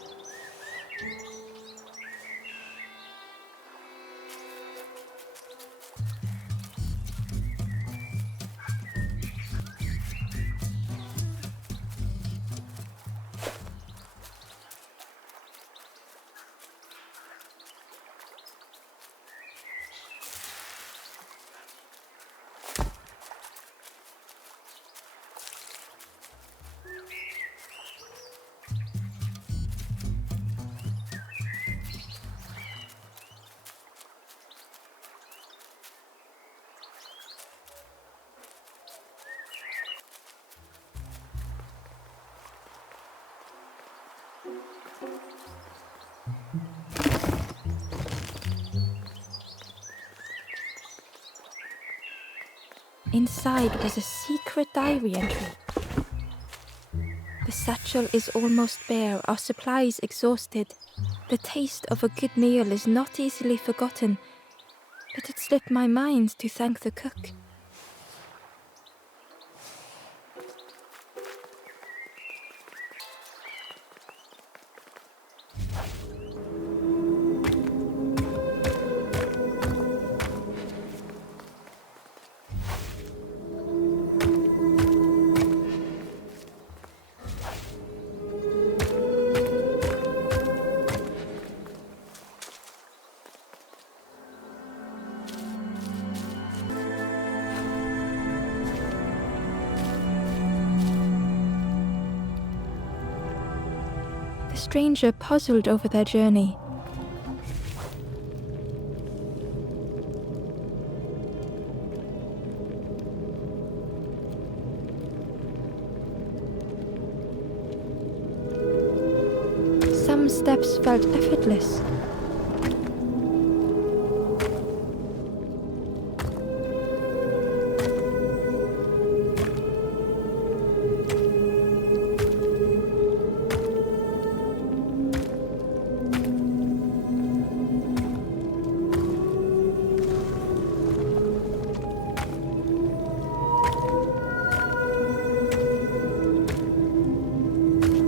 Inside was a secret diary entry. The satchel is almost bare, our supplies exhausted. The taste of a good meal is not easily forgotten, but it slipped my mind to thank the cook. The stranger puzzled over their journey. Some steps felt effortless.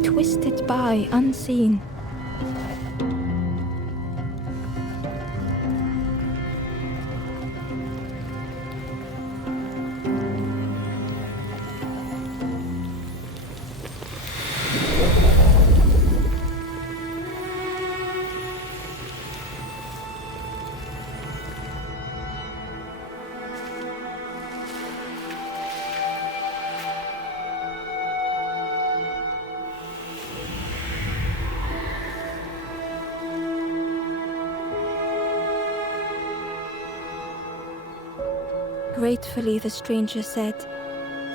Twisted by unseen. Gratefully, the stranger said,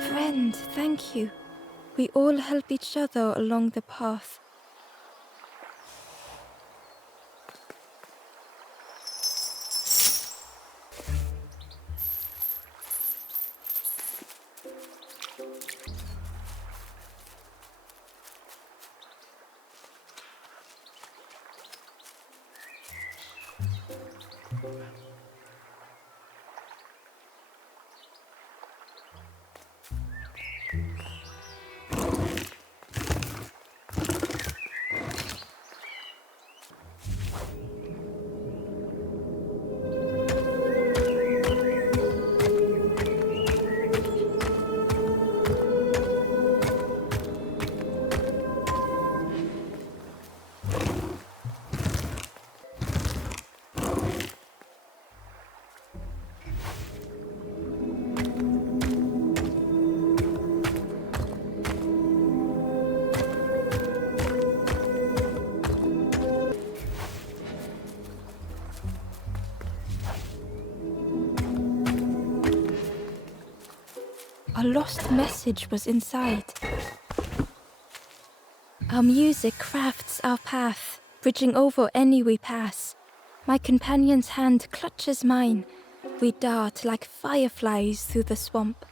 "Friend, thank you. We all help each other along the path." A lost message was inside. Our music crafts our path, bridging over any we pass. My companion's hand clutches mine. We dart like fireflies through the swamp.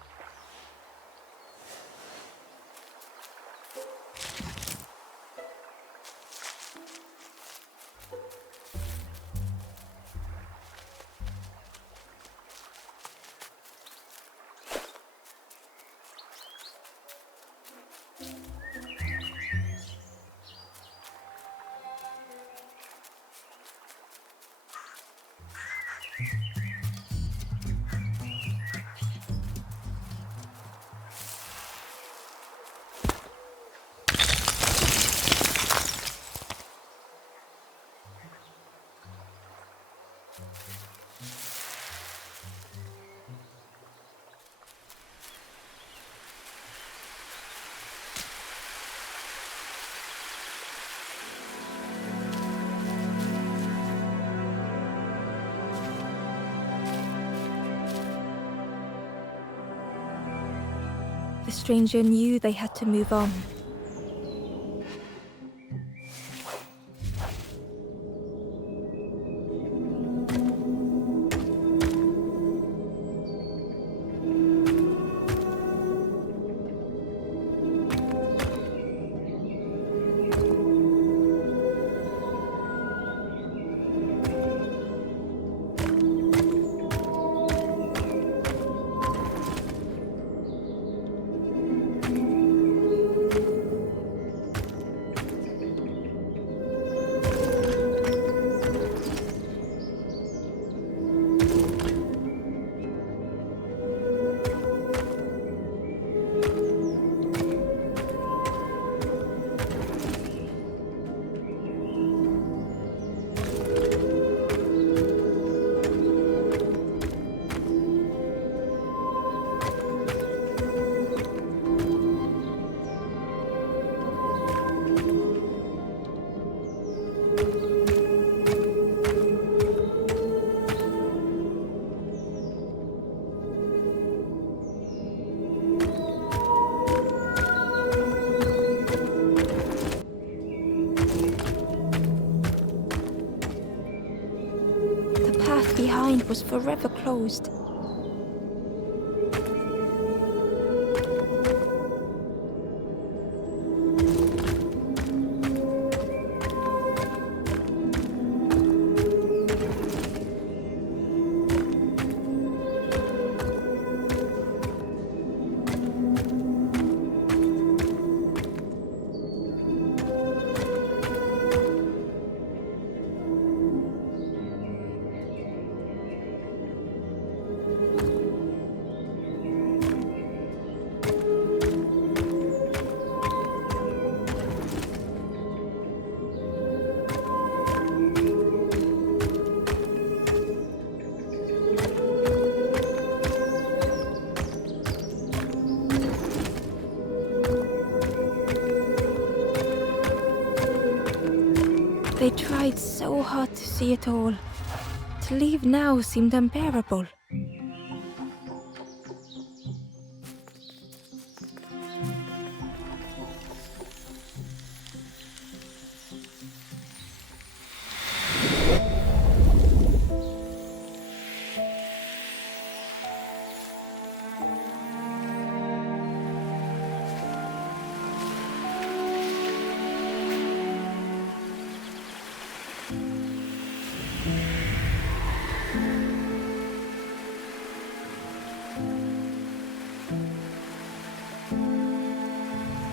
The stranger knew they had to move on. Behind was forever closed. They tried so hard to see it all. To leave now seemed unbearable.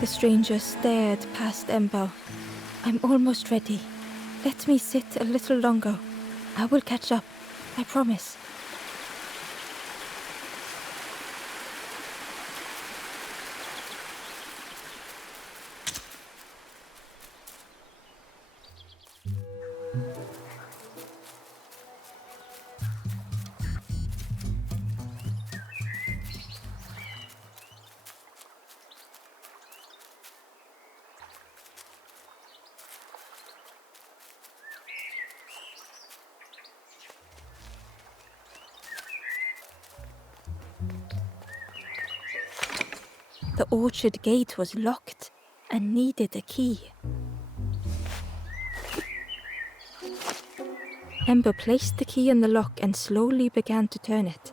The stranger stared past Ember. I'm almost ready. Let me sit a little longer. I will catch up. I promise. The orchard gate was locked and needed a key. Ember placed the key in the lock and slowly began to turn it.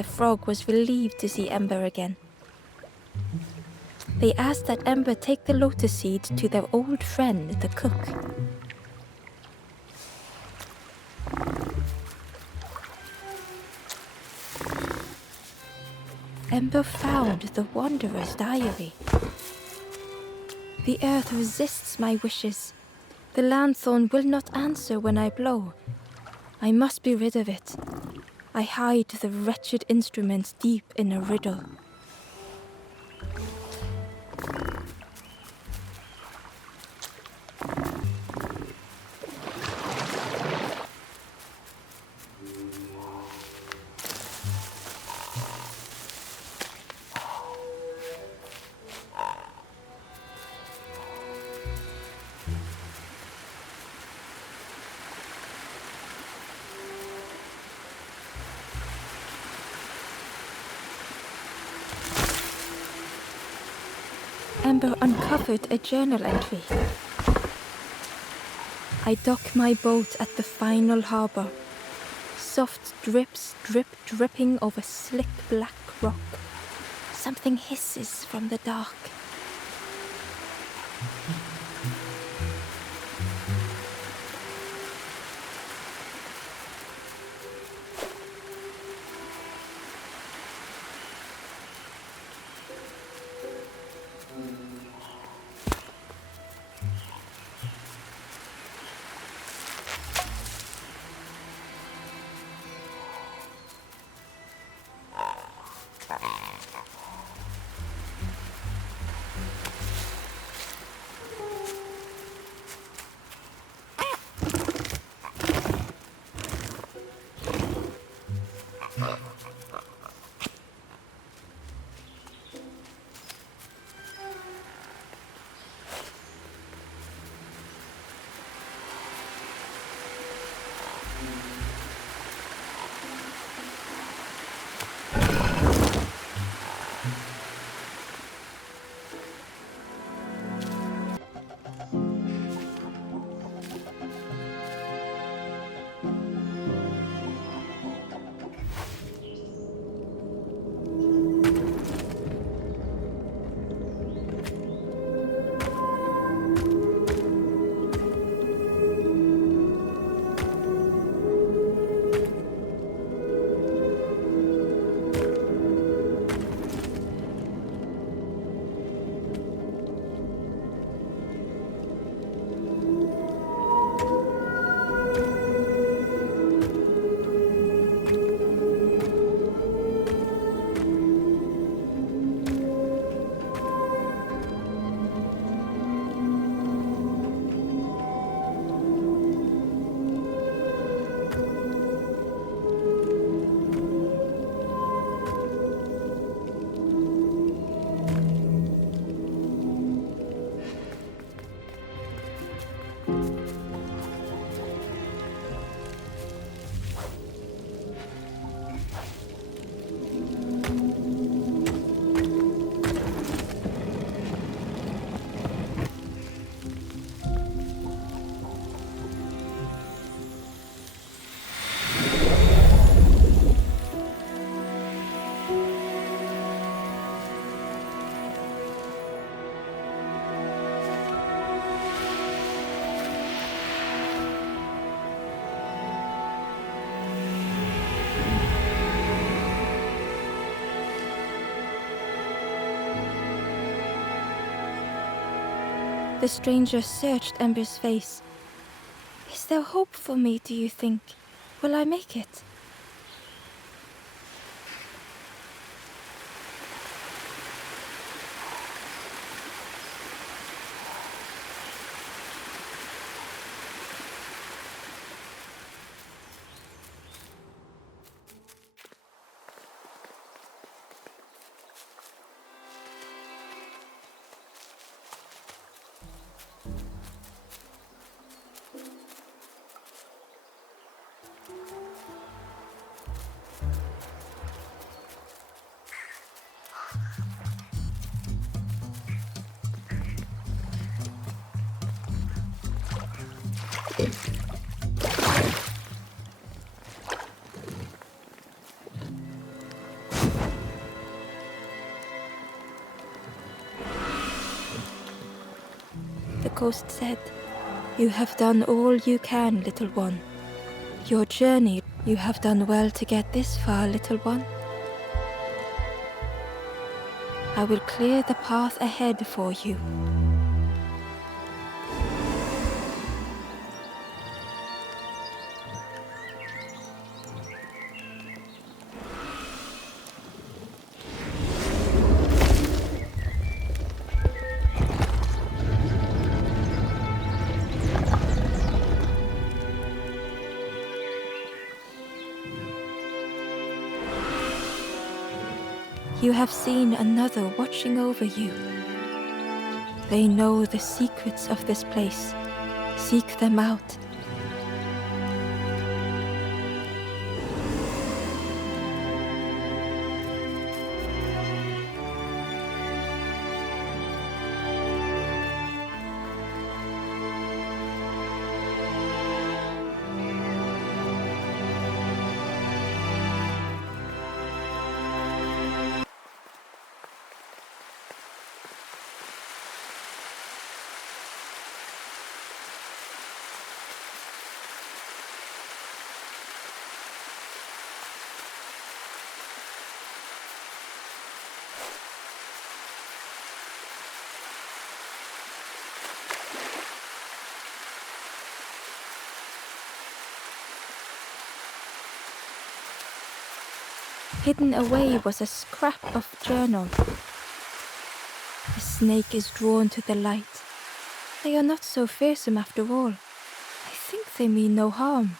the frog was relieved to see Ember again. They asked that Ember take the lotus seed to their old friend, the cook. Ember found the Wanderer's diary. The earth resists my wishes. The lanthorn will not answer when I blow. I must be rid of it. I hide the wretched instrument deep in a riddle. Ember uncovered a journal entry. I dock my boat at the final harbor. Soft drips drip dripping over slick black rock. Something hisses from the dark. The stranger searched Ember's face. Is there hope for me, do you think? Will I make it? ghost said. You have done all you can, little one. Your journey, you have done well to get this far, little one. I will clear the path ahead for you. You have seen another watching over you. They know the secrets of this place. Seek them out. Hidden away was a scrap of journal. The snake is drawn to the light. They are not so fearsome after all. I think they mean no harm.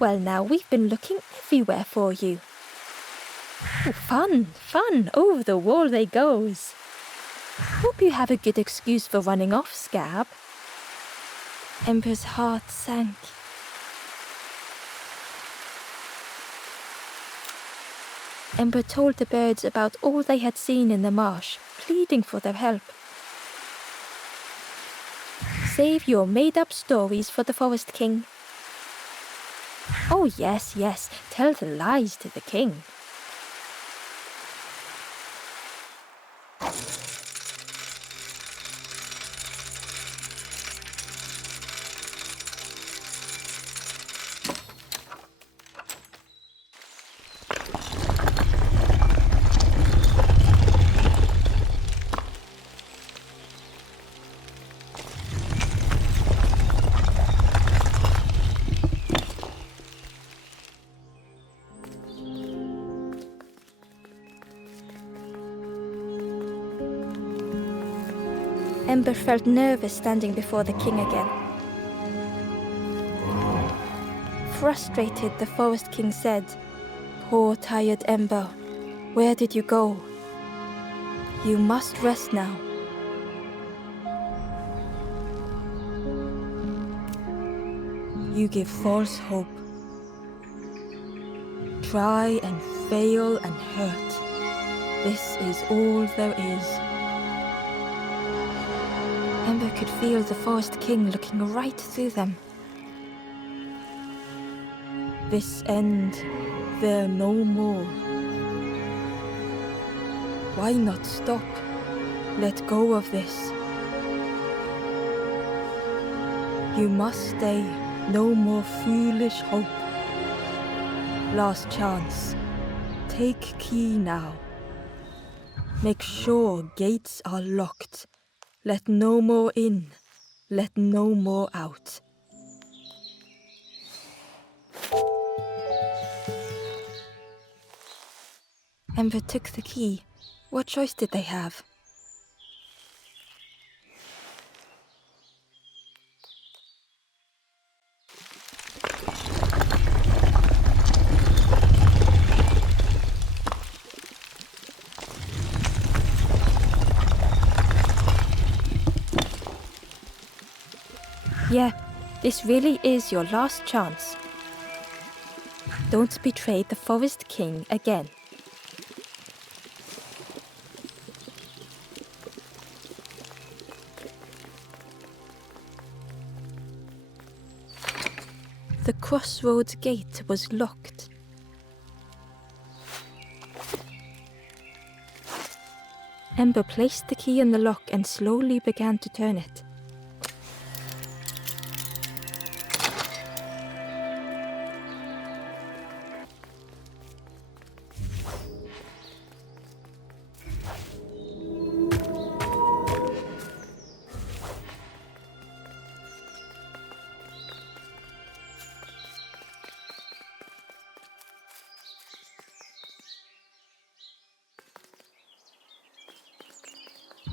Well now, we've been looking everywhere for you. Oh, fun, over the wall they goes. Hope you have a good excuse for running off, Scab. Ember's heart sank. Ember told the birds about all they had seen in the marsh, pleading for their help. Save your made-up stories for the Forest King. Oh yes, tell the lies to the king. Ember felt nervous standing before the king again. Frustrated, the Forest King said, "Poor tired Ember, where did you go? You must rest now." You give false hope. Try and fail and hurt. This is all there is. Ember could feel the Forest King looking right through them. This end, there no more. Why not stop? Let go of this. You must stay. No more foolish hope. Last chance. Take key now. Make sure gates are locked. Let no more in. Let no more out. Ember took the key. What choice did they have? Yeah, this really is your last chance. Don't betray the Forest King again. The Crossroads gate was locked. Ember placed the key in the lock and slowly began to turn it.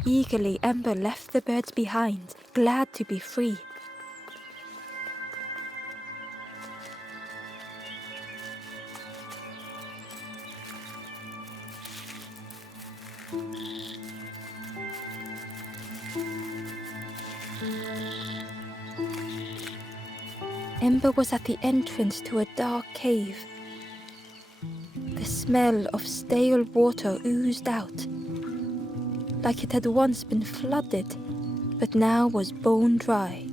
Eagerly, Ember left the birds behind, glad to be free. Ember was at the entrance to a dark cave. The smell of stale water oozed out, like it had once been flooded, but now was bone dry.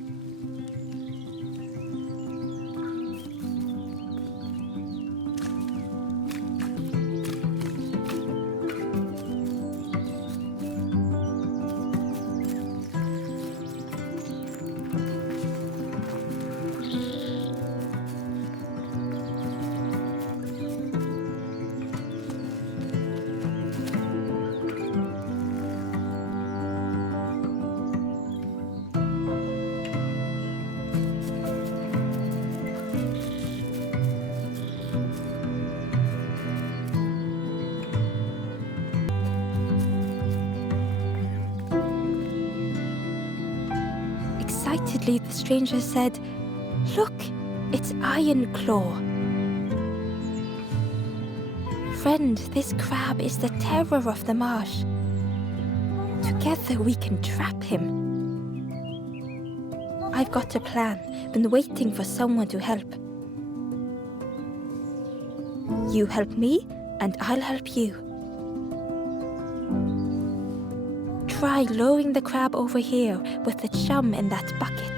Excitedly, the stranger said, "Look, it's Iron Claw. Friend, this crab is the terror of the marsh. Together we can trap him. I've got a plan, been waiting for someone to help. You help me, and I'll help you. Try lowering the crab over here with the chum in that bucket."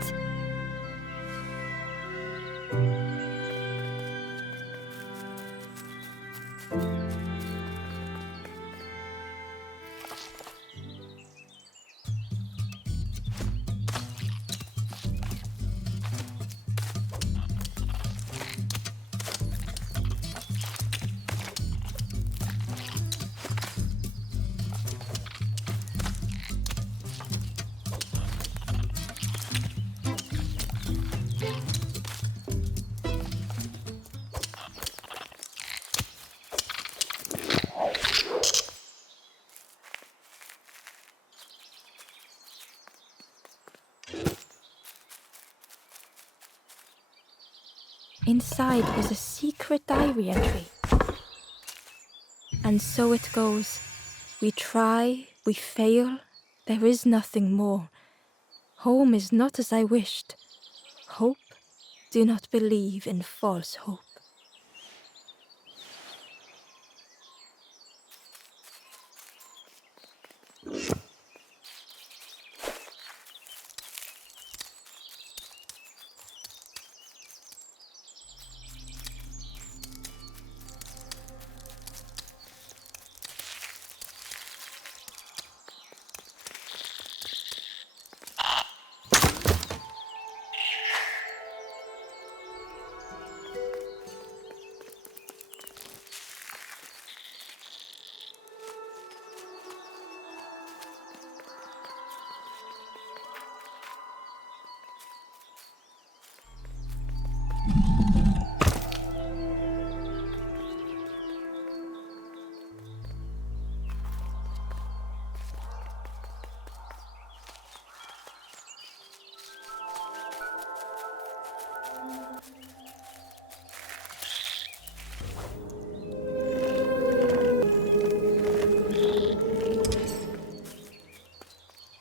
Inside was a secret diary entry. And so it goes. We try, we fail, there is nothing more. Home is not as I wished. Hope, do not believe in false hope.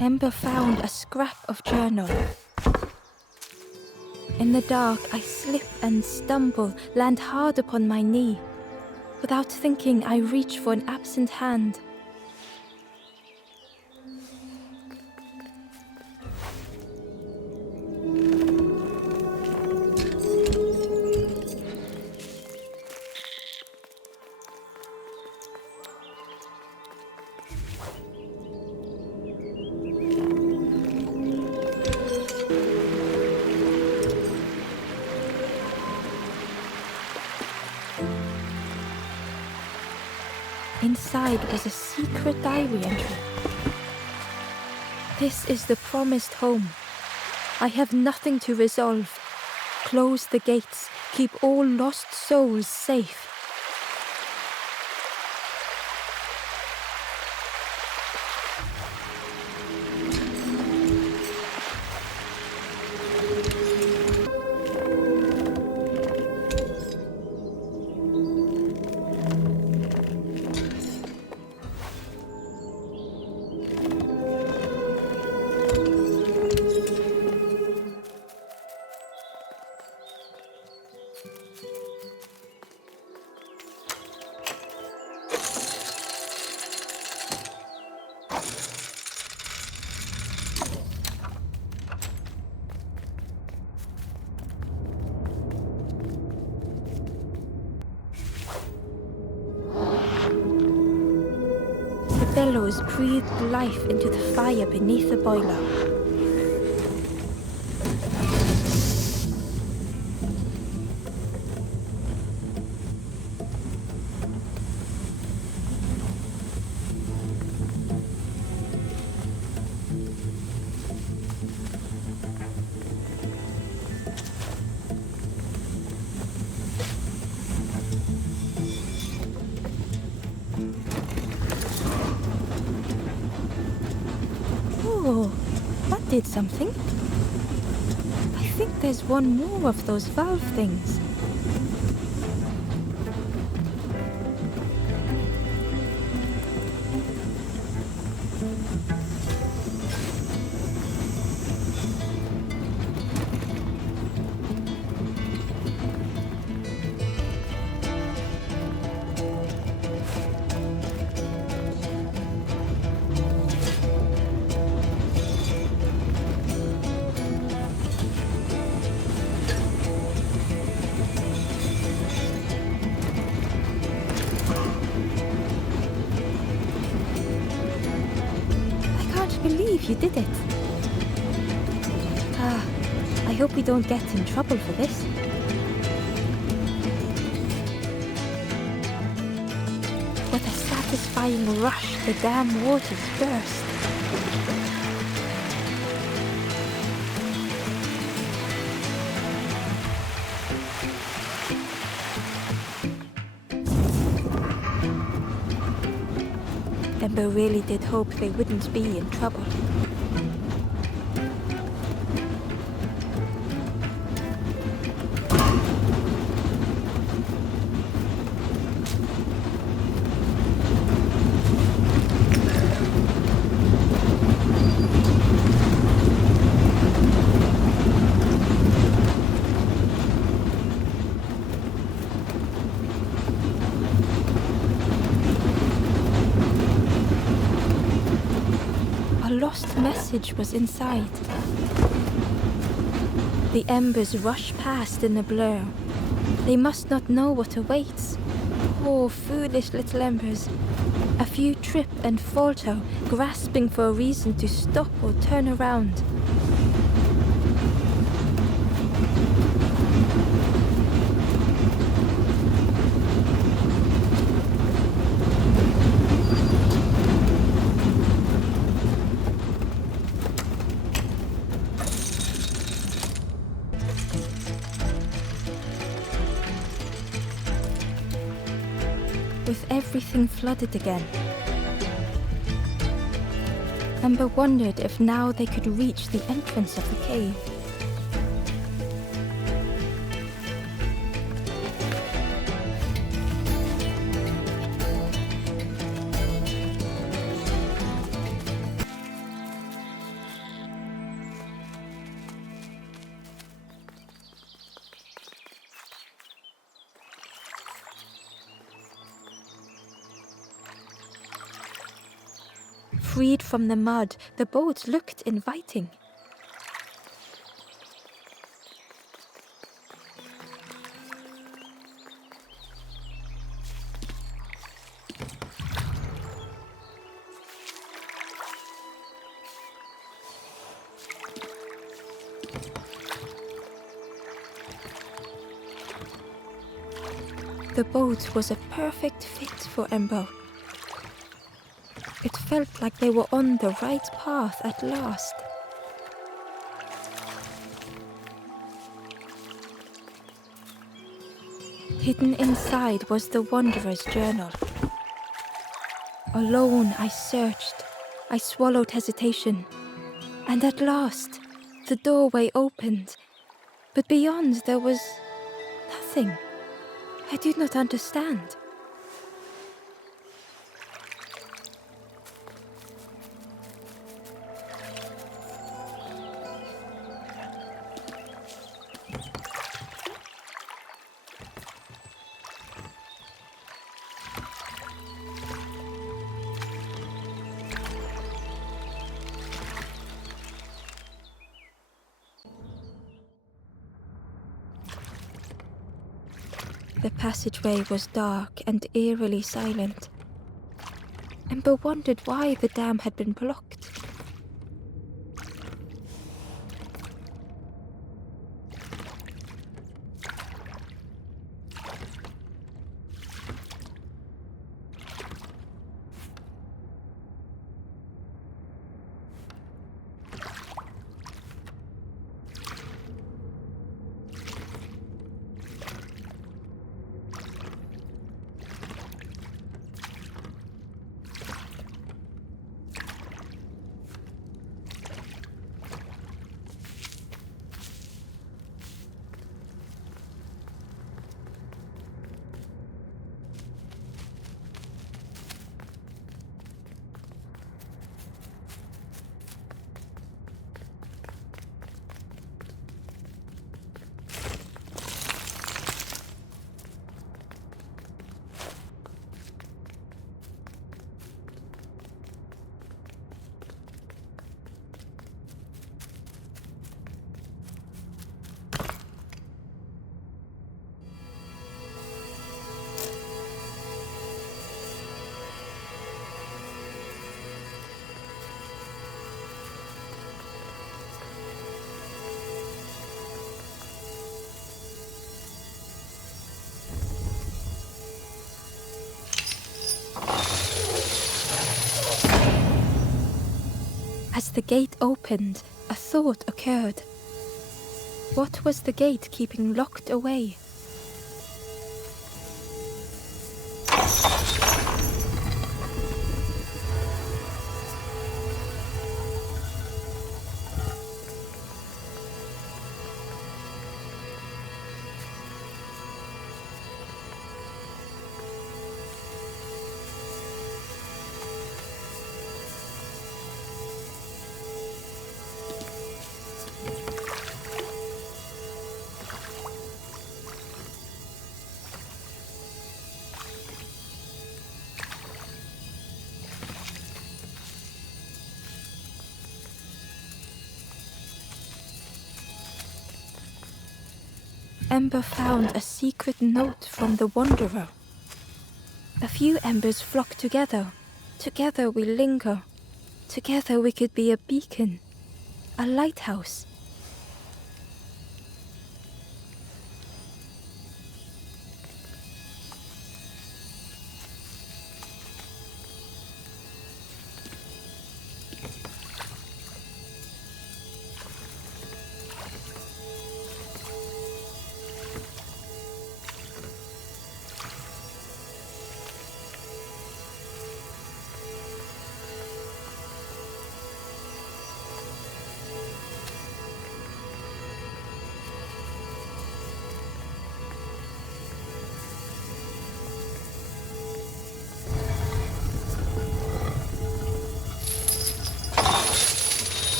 Ember found a scrap of journal. In the dark, I slip and stumble, land hard upon my knee. Without thinking, I reach for an absent hand. Inside was a secret diary entry. This is the promised home. I have nothing to resolve. Close the gates. Keep all lost souls safe. Bellows breathed life into the fire beneath the boiler. Oh, that did something. I think there's one more of those valve things. You did it. I hope we don't get in trouble for this. With a satisfying rush, the dam waters burst. Ember really did hope they wouldn't be in trouble. Message was inside. The embers rush past in a blur. They must not know what awaits. Poor, foolish little embers. A few trip and falter, grasping for a reason to stop or turn around. With everything flooded again, Ember wondered if now they could reach the entrance of the cave. Freed from the mud, the boat looked inviting. The boat was a perfect fit for Ember. It felt like they were on the right path at last. Hidden inside was the Wanderer's journal. Alone I searched, I swallowed hesitation, and at last the doorway opened, but beyond there was nothing. I did not understand. The passageway was dark and eerily silent. Ember wondered why the dam had been blocked. As the gate opened, a thought occurred. What was the gate keeping locked away? Ember found a secret note from the Wanderer. A few embers flock together. Together we linger. Together we could be a beacon, a lighthouse.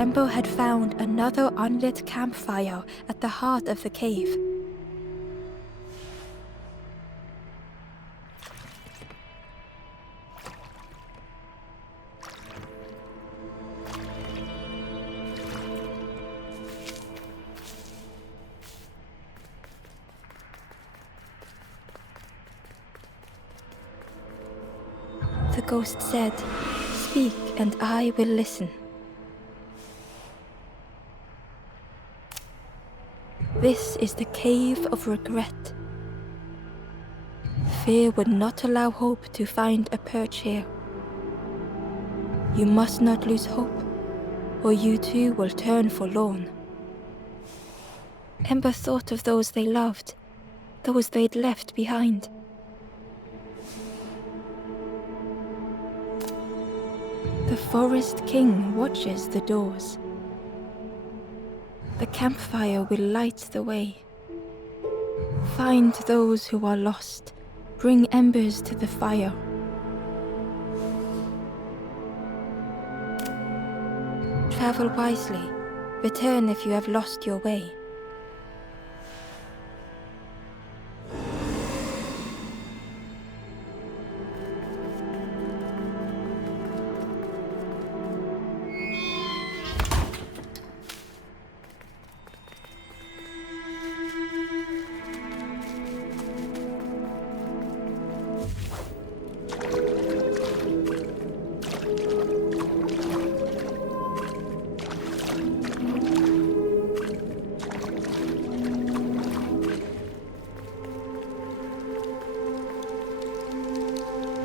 Embo had found another unlit campfire at the heart of the cave. The ghost said, "Speak and I will listen." This is the cave of regret. Fear would not allow hope to find a perch here. You must not lose hope, or you too will turn forlorn. Ember thought of those they loved, those they'd left behind. The Forest King watches the doors. The campfire will light the way. Find those who are lost. Bring embers to the fire. Travel wisely. Return if you have lost your way.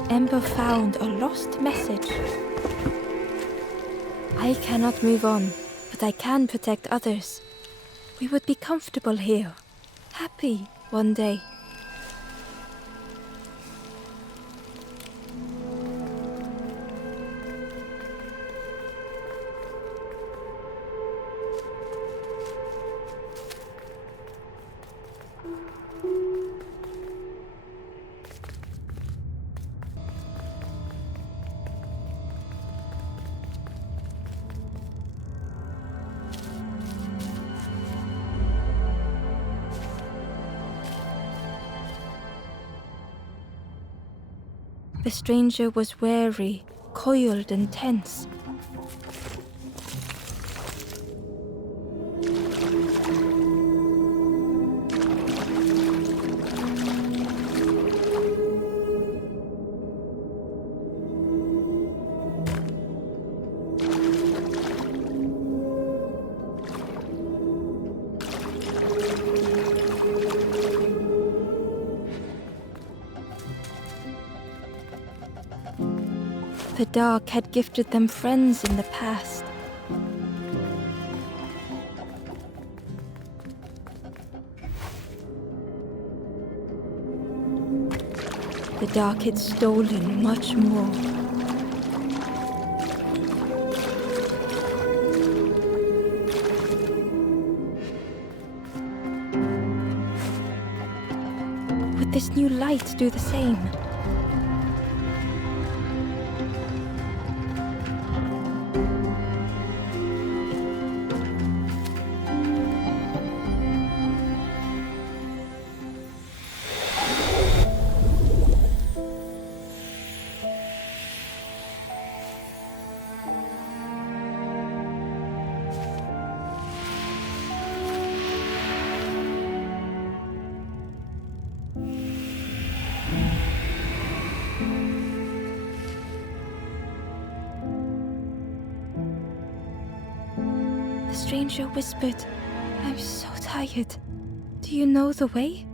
Ember found a lost message. I cannot move on, but I can protect others. We would be comfortable here, happy one day. The stranger was wary, coiled and tense. The dark had gifted them friends in the past. The dark had stolen much more. Would this new light do the same? The stranger whispered, "I'm so tired. Do you know the way?"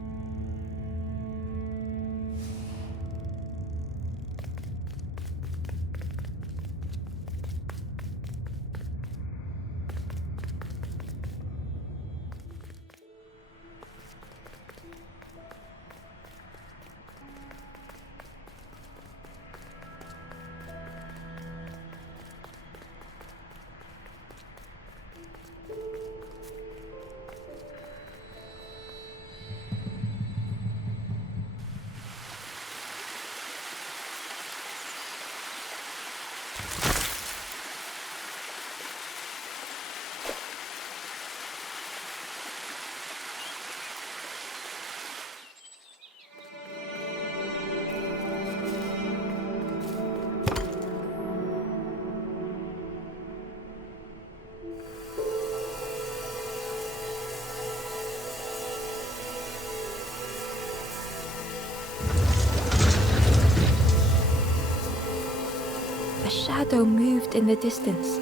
shadow moved in the distance.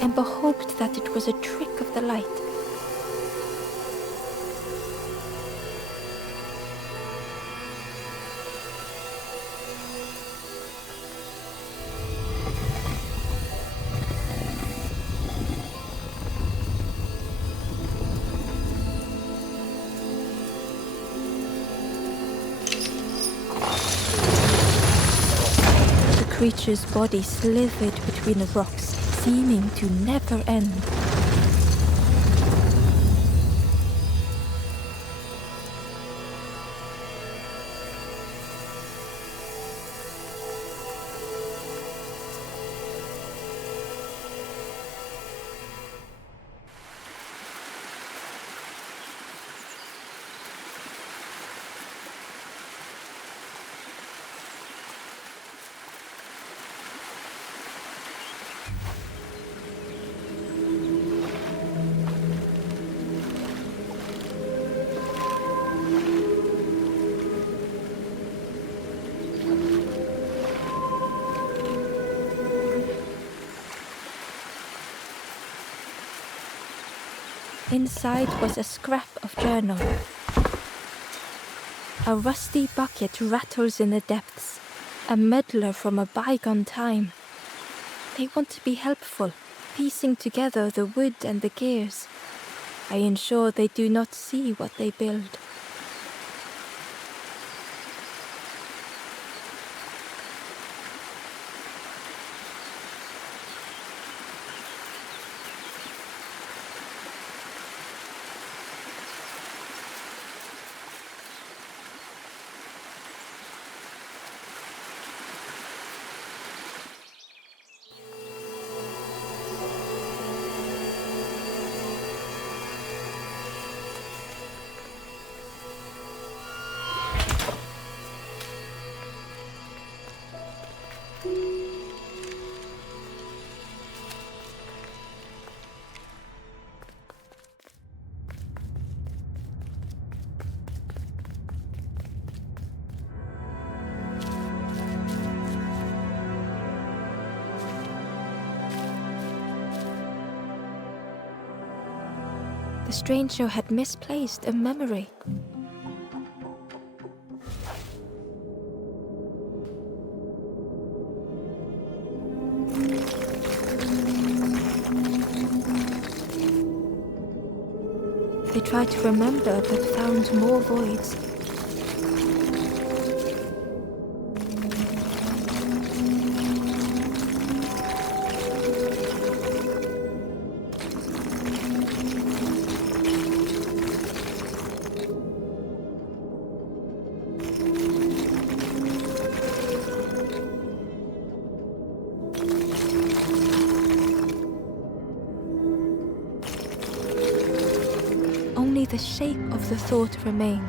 Ember hoped that it was a trick of the light. The creature's body slithered between the rocks, seeming to never end. Inside was a scrap of journal. A rusty bucket rattles in the depths, a meddler from a bygone time. They want to be helpful, piecing together the wood and the gears. I ensure they do not see what they build. The stranger had misplaced a memory. They tried to remember but found more voids. Only the shape of the thought remained.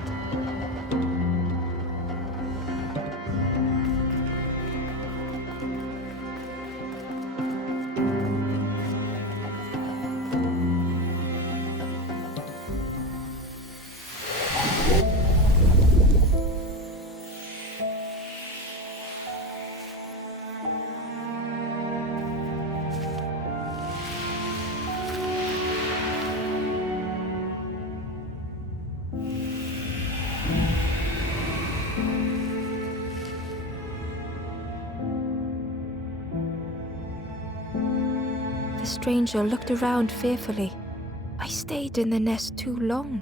The stranger looked around fearfully. I stayed in the nest too long.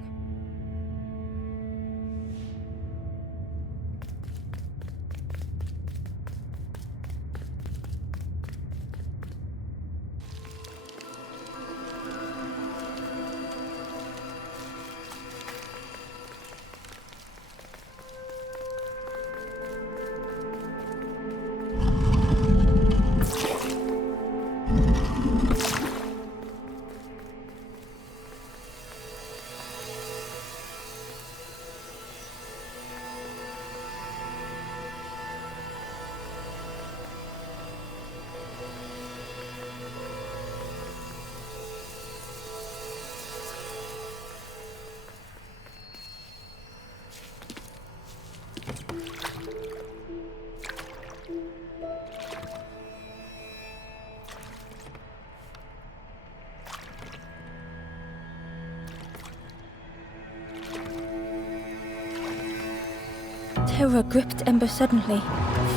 Terror gripped Ember suddenly.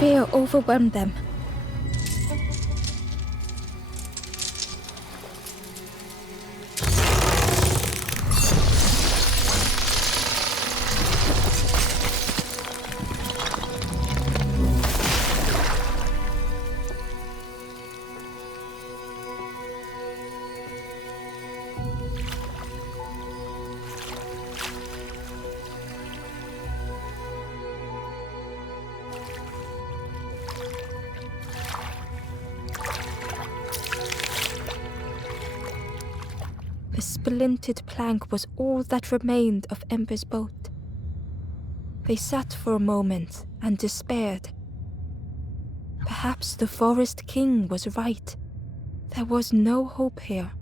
Fear overwhelmed them. The splintered plank was all that remained of Ember's boat. They sat for a moment and despaired. Perhaps the Forest King was right. There was no hope here.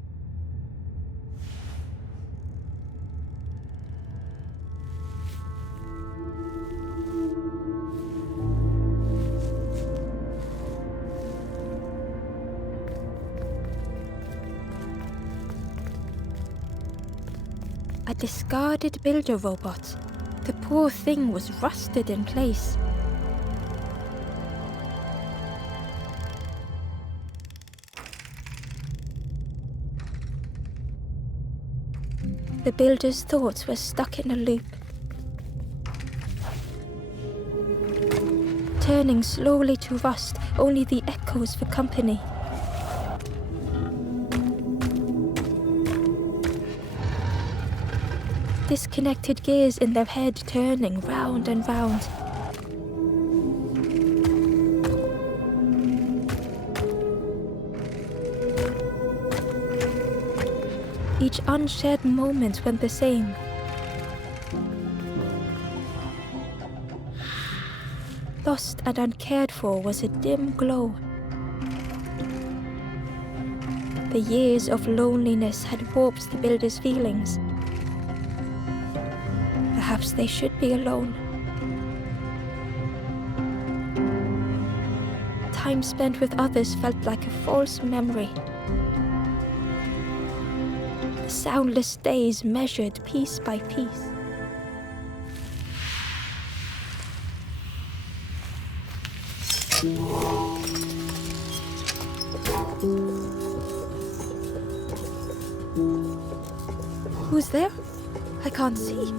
A discarded builder robot. The poor thing was rusted in place. The builder's thoughts were stuck in a loop. Turning slowly to rust, only the echoes for company. Disconnected gears in their head turning round and round. Each unshared moment went the same. Lost and uncared for was a dim glow. The years of loneliness had warped the builder's feelings. Perhaps they should be alone. Time spent with others felt like a false memory. The soundless days measured piece by piece. Who's there? I can't see.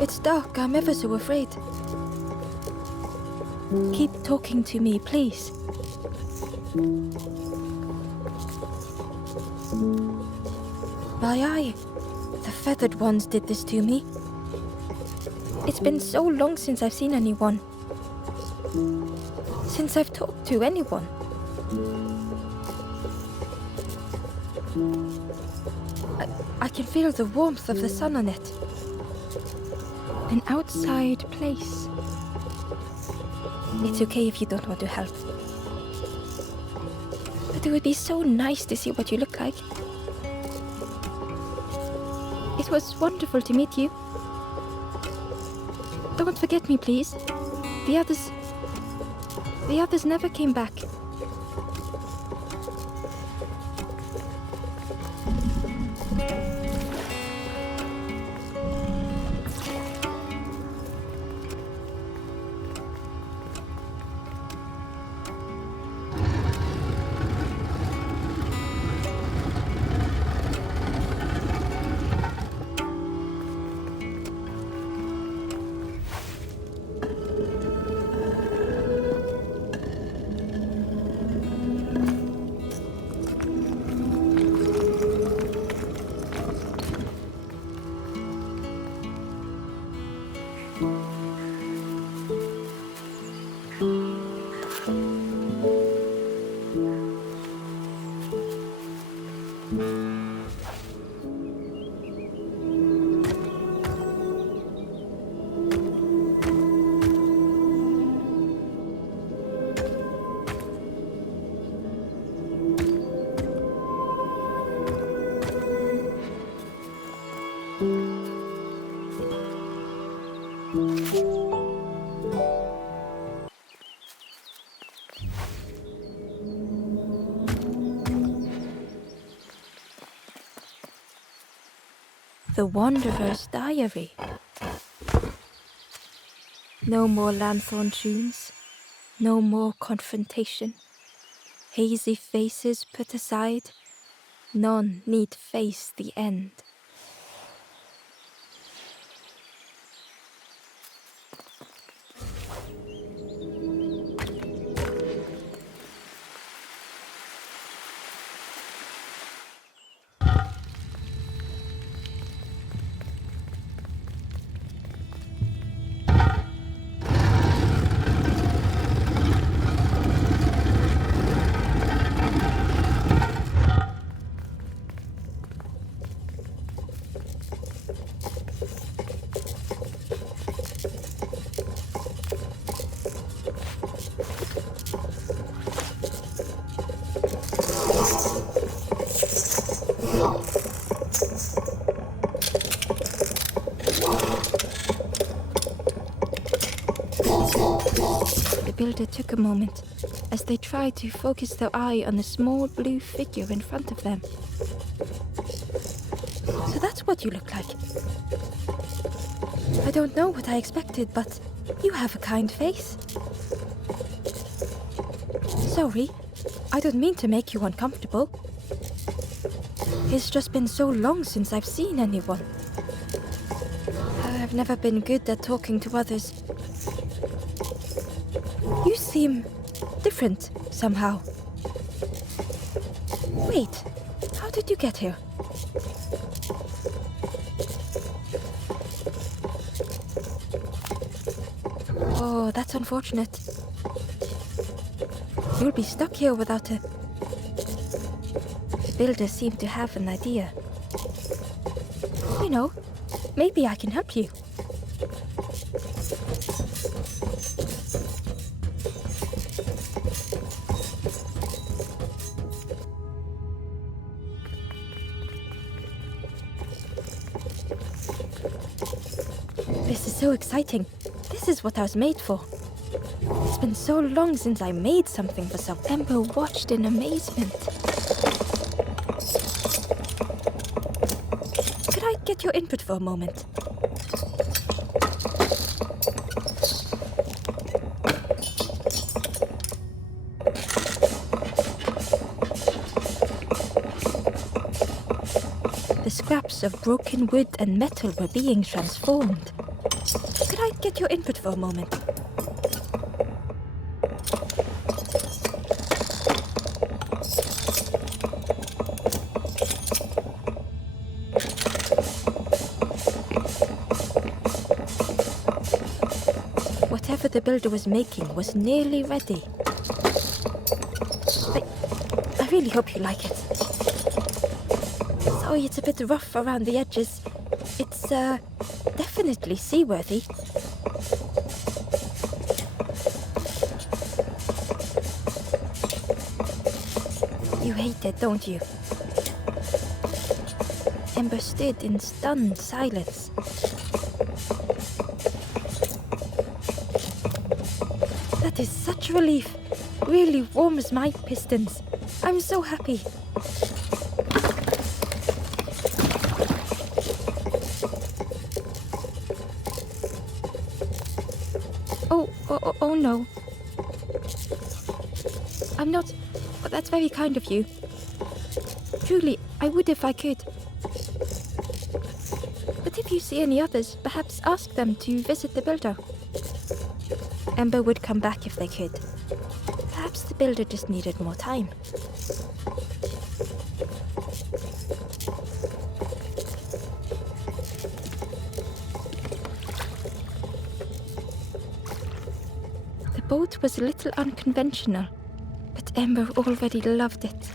It's dark, I'm ever so afraid. Keep talking to me, please. My eye. The feathered ones did this to me. It's been so long since I've seen anyone. Since I've talked to anyone. I can feel the warmth of the sun on it. An outside place. It's okay if you don't want to help. But it would be so nice to see what you look like. It was wonderful to meet you. Don't forget me, please. The others never came back. The Wanderer's Diary. No more lanthorn tunes, no more confrontation. Hazy faces put aside, none need face the end. The builder took a moment as they tried to focus their eye on a small blue figure in front of them. So that's what you look like. I don't know what I expected, but you have a kind face. Sorry, I don't mean to make you uncomfortable. It's just been so long since I've seen anyone. I've never been good at talking to others. You seem different somehow. Wait, how did you get here? Oh, that's unfortunate. You'll be stuck here without a... The builder seemed to have an idea. You know, maybe I can help you. This is so exciting. This is what I was made for. It's been so long since I made something for someone. Ember watched in amazement. Could I get your input for a moment? The scraps of broken wood and metal were being transformed. Could I get your input for a moment? Whatever the builder was making was nearly ready. I really hope you like it. Sorry it's a bit rough around the edges. It's, definitely seaworthy. You hate it, don't you? Ember stood in stunned silence. That is such relief. Really warms my pistons. I'm so happy. Oh no. I'm not... Oh, that's very kind of you. Truly, I would if I could. But if you see any others, perhaps ask them to visit the builder. Ember would come back if they could. Perhaps the builder just needed more time. The boat was a little unconventional, but Ember already loved it.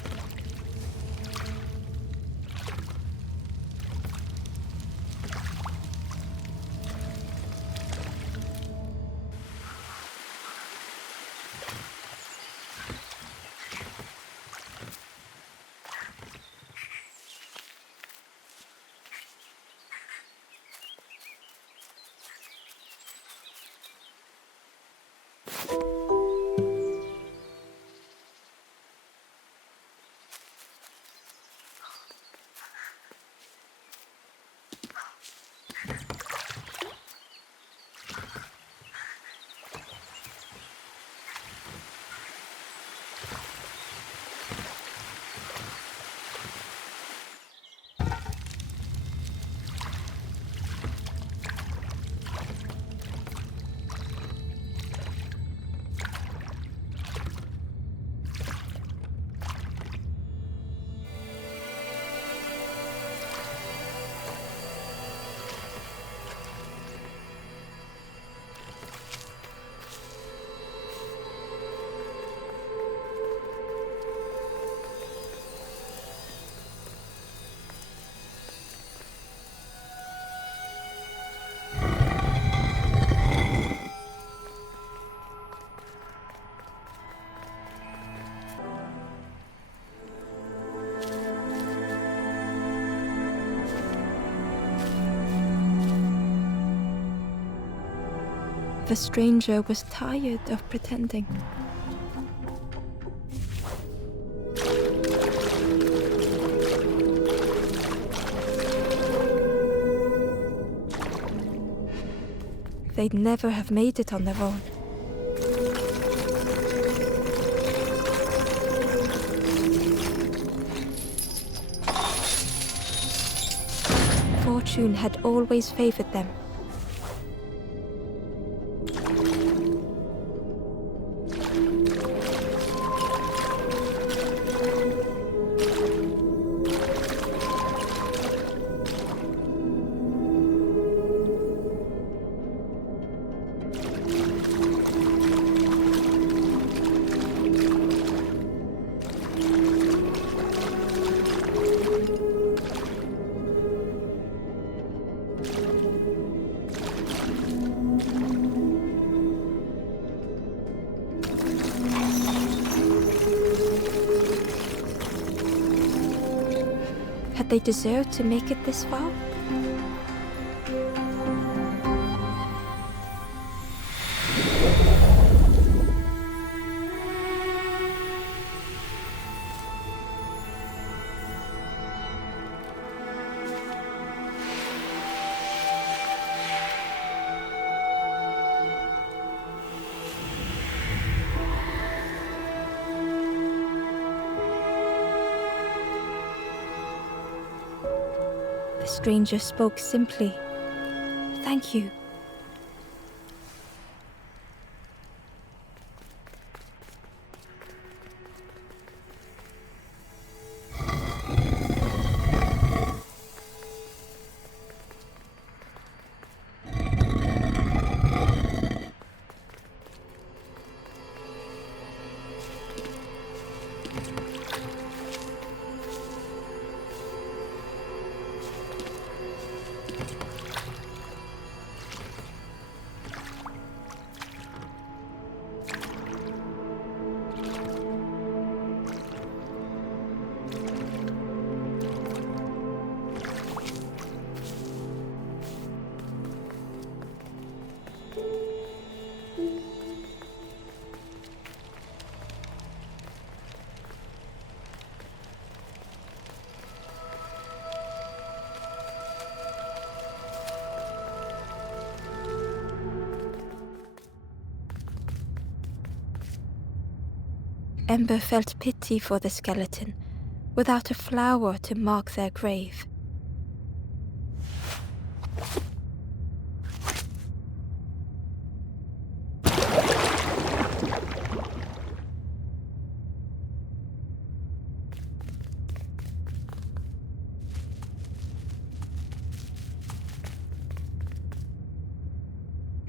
The stranger was tired of pretending. They'd never have made it on their own. Fortune had always favored them. Had they deserved to make it this far? The stranger spoke simply. Thank you. Ember felt pity for the skeleton, without a flower to mark their grave.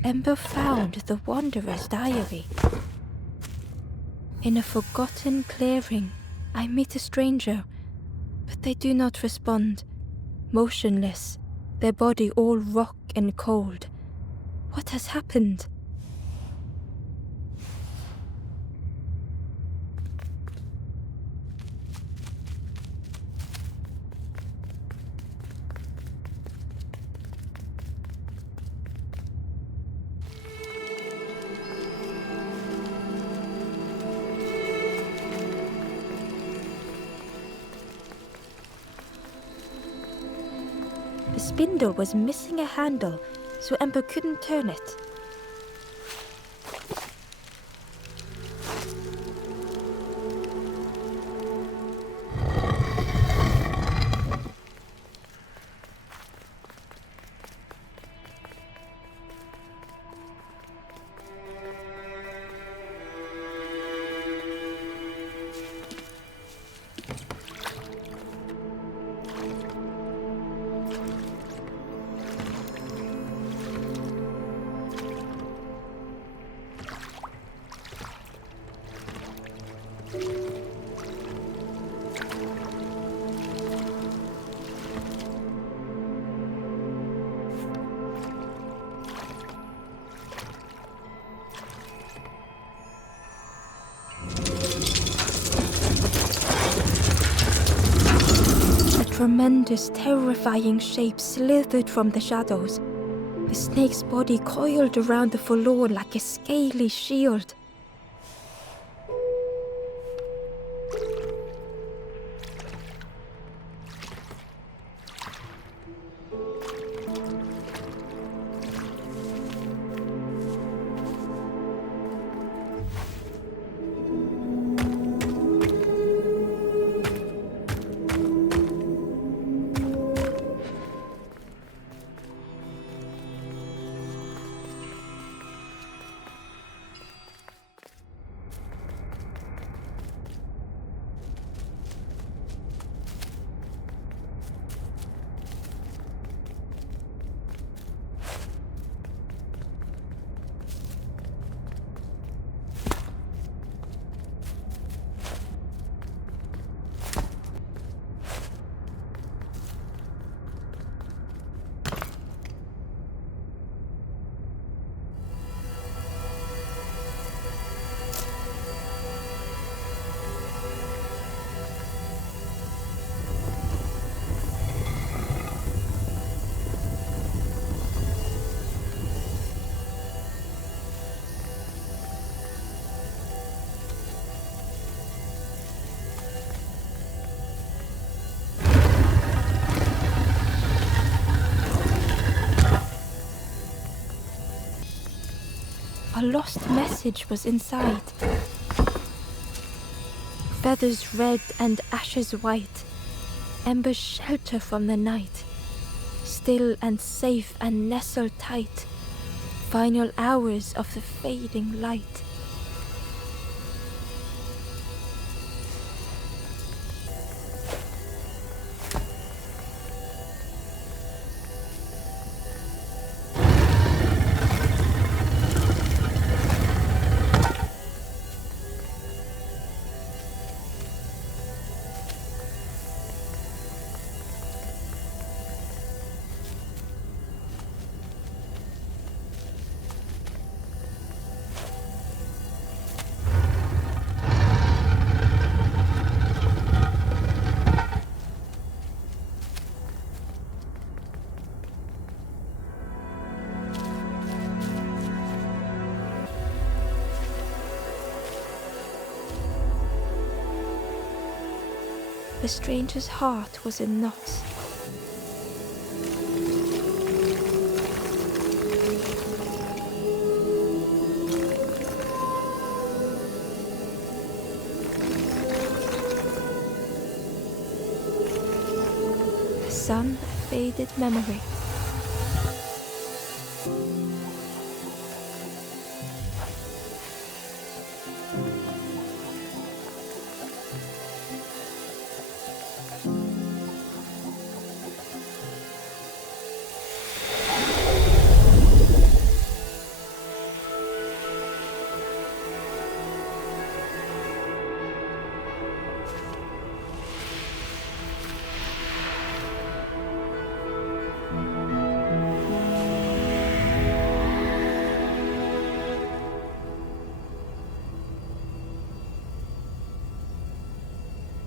Ember found the Wanderer's diary. In a forgotten clearing, I meet a stranger, but they do not respond. Motionless, their body all rock and cold. What has happened? The spindle was missing a handle, so Ember couldn't turn it. A tremendous, terrifying shape slithered from the shadows. The snake's body coiled around the forlorn like a scaly shield. A lost message was inside. Feathers red and ashes white, embers shelter from the night. Still and safe and nestled tight, final hours of the fading light. The stranger's heart was in knots. The sun, a faded memory.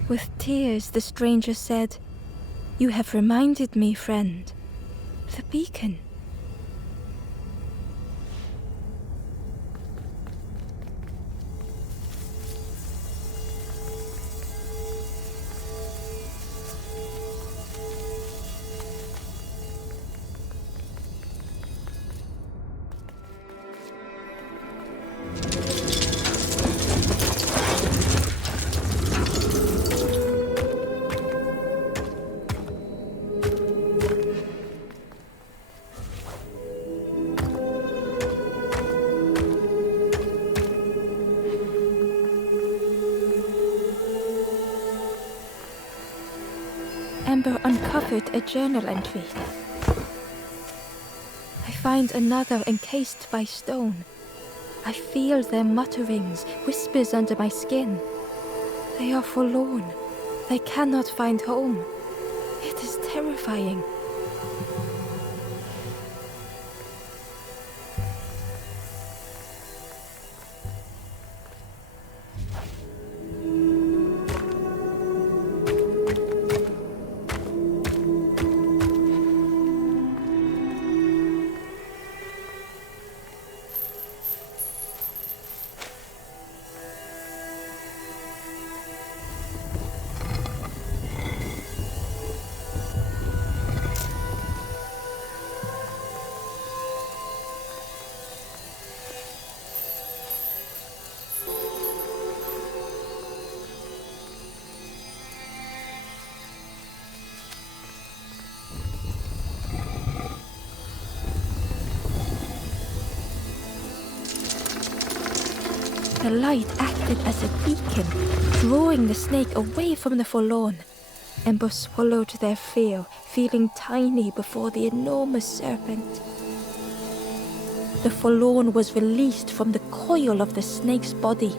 With tears, the stranger said, "You have reminded me, friend. The beacon." Amber uncovered a journal entry. I find another encased by stone. I feel their mutterings, whispers under my skin. They are forlorn. They cannot find home. It is terrifying. The light acted as a beacon, drawing the snake away from the forlorn. Ember swallowed their fear, feeling tiny before the enormous serpent. The forlorn was released from the coil of the snake's body.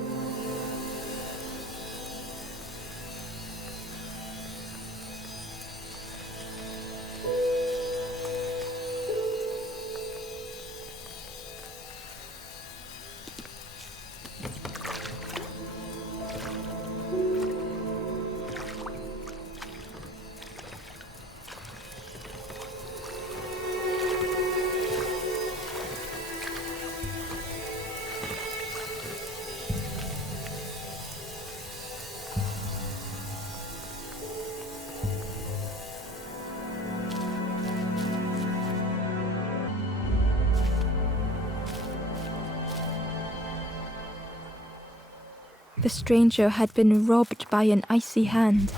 The stranger had been robbed by an icy hand.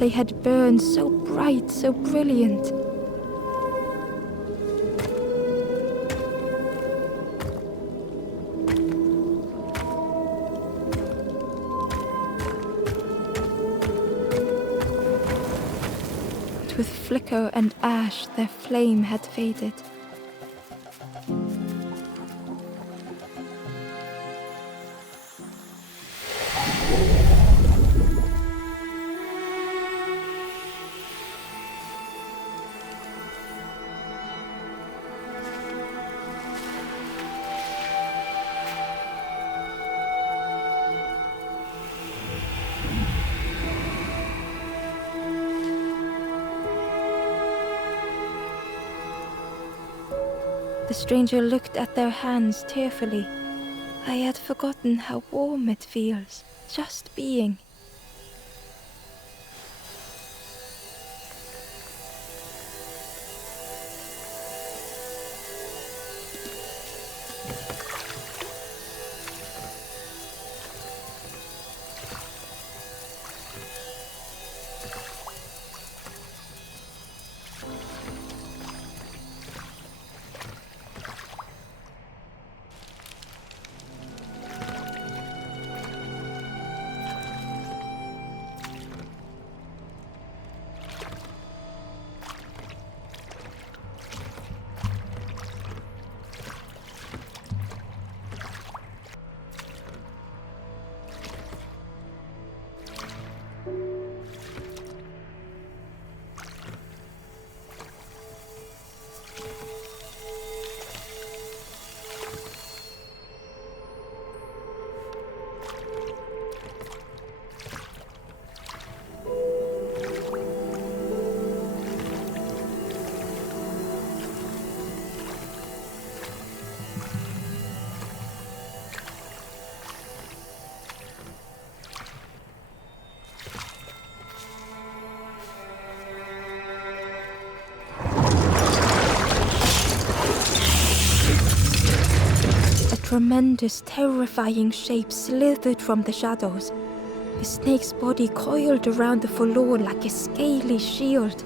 They had burned so bright, so brilliant. But with flicker and ash, their flame had faded. The stranger looked at their hands tearfully. I had forgotten how warm it feels, just being. Tremendous, terrifying shape slithered from the shadows. The snake's body coiled around the forlorn like a scaly shield.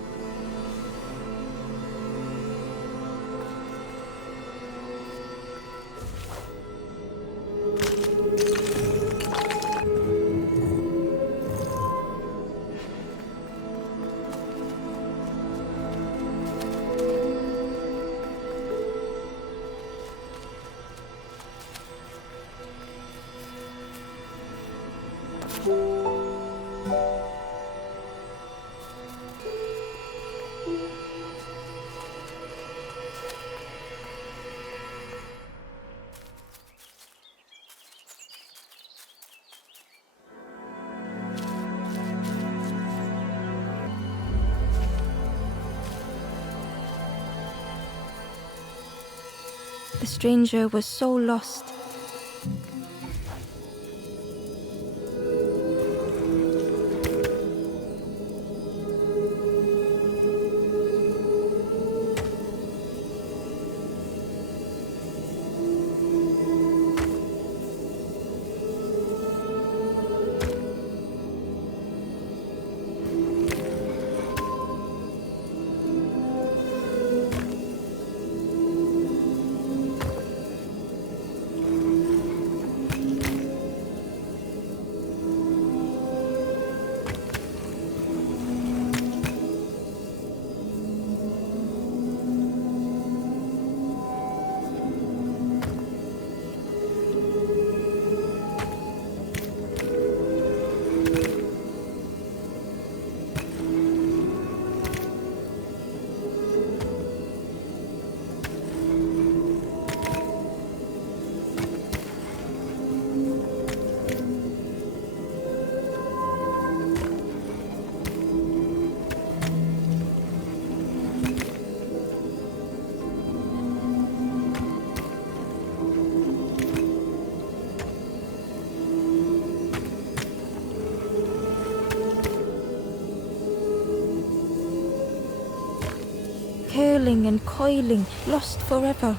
The stranger was so lost. curling and coiling, lost forever.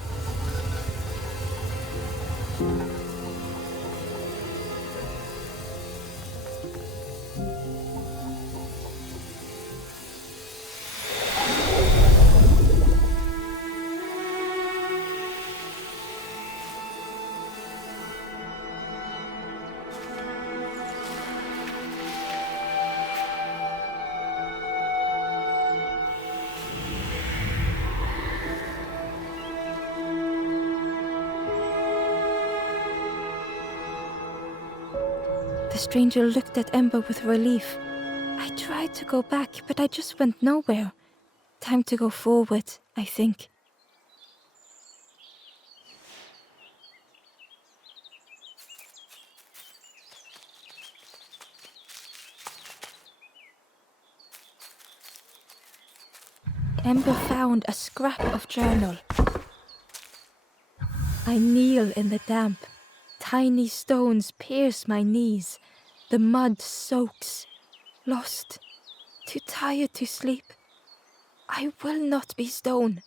The stranger looked at Ember with relief. I tried to go back, but I just went nowhere. Time to go forward, I think. Ember found a scrap of journal. I kneel in the damp. Tiny stones pierce my knees. The mud soaks. Lost. Too tired to sleep. I will not be stone.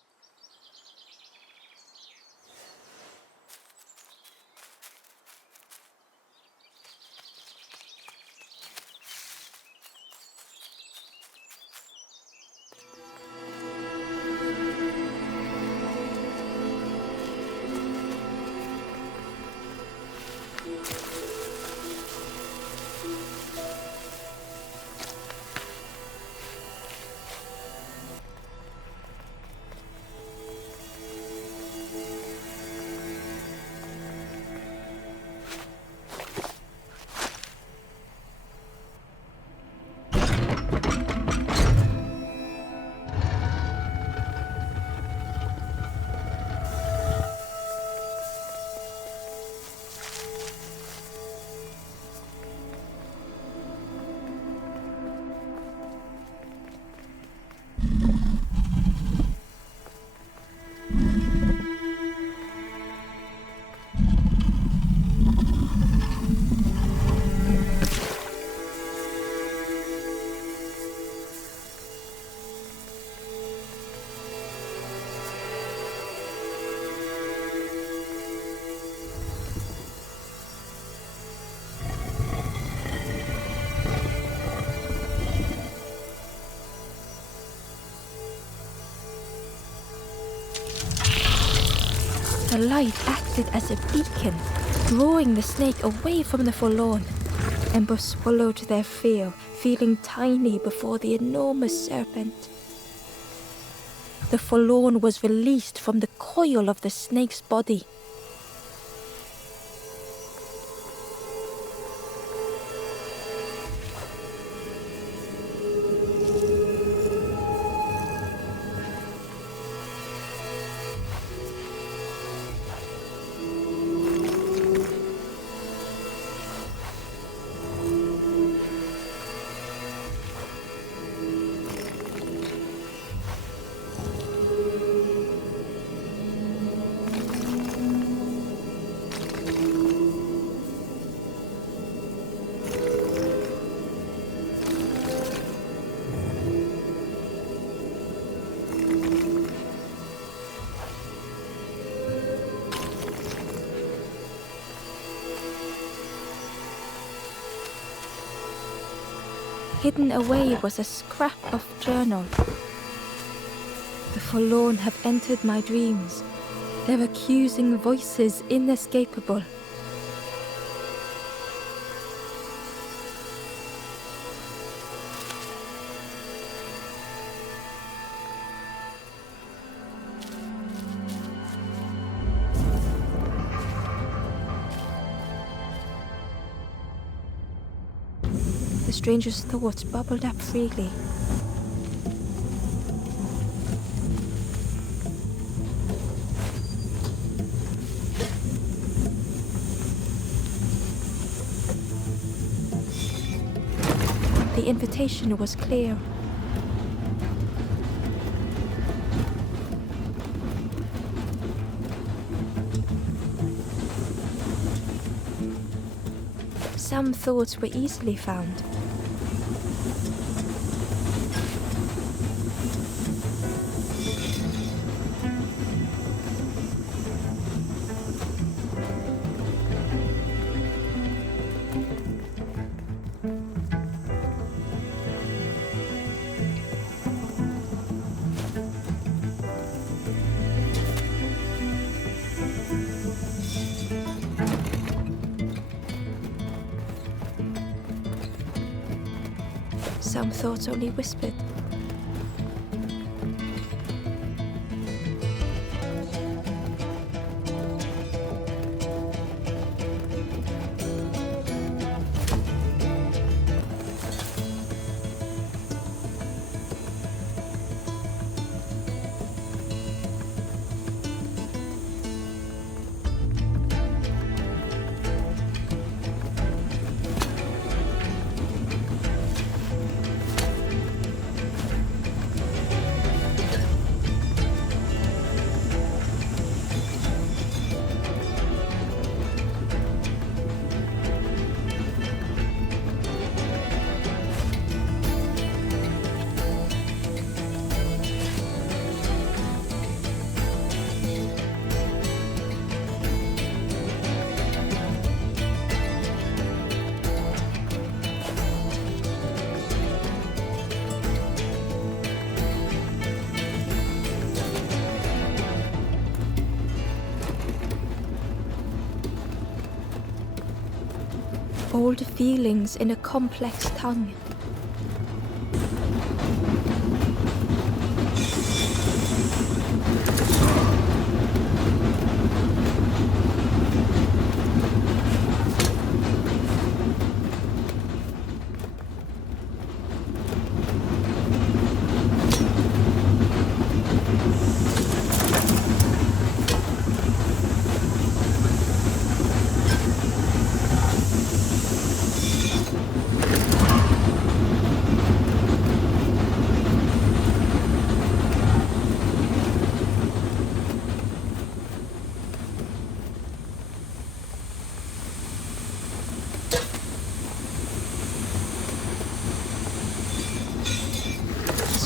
The light acted as a beacon, drawing the snake away from the forlorn. Ember swallowed their fear, feeling tiny before the enormous serpent. The forlorn was released from the coil of the snake's body. Hidden away was a scrap of journal. The forlorn have entered my dreams, their accusing voices inescapable. The stranger's thoughts bubbled up freely. The invitation was clear. Some thoughts were easily found. some thoughts only whispered. Old feelings in a complex tongue.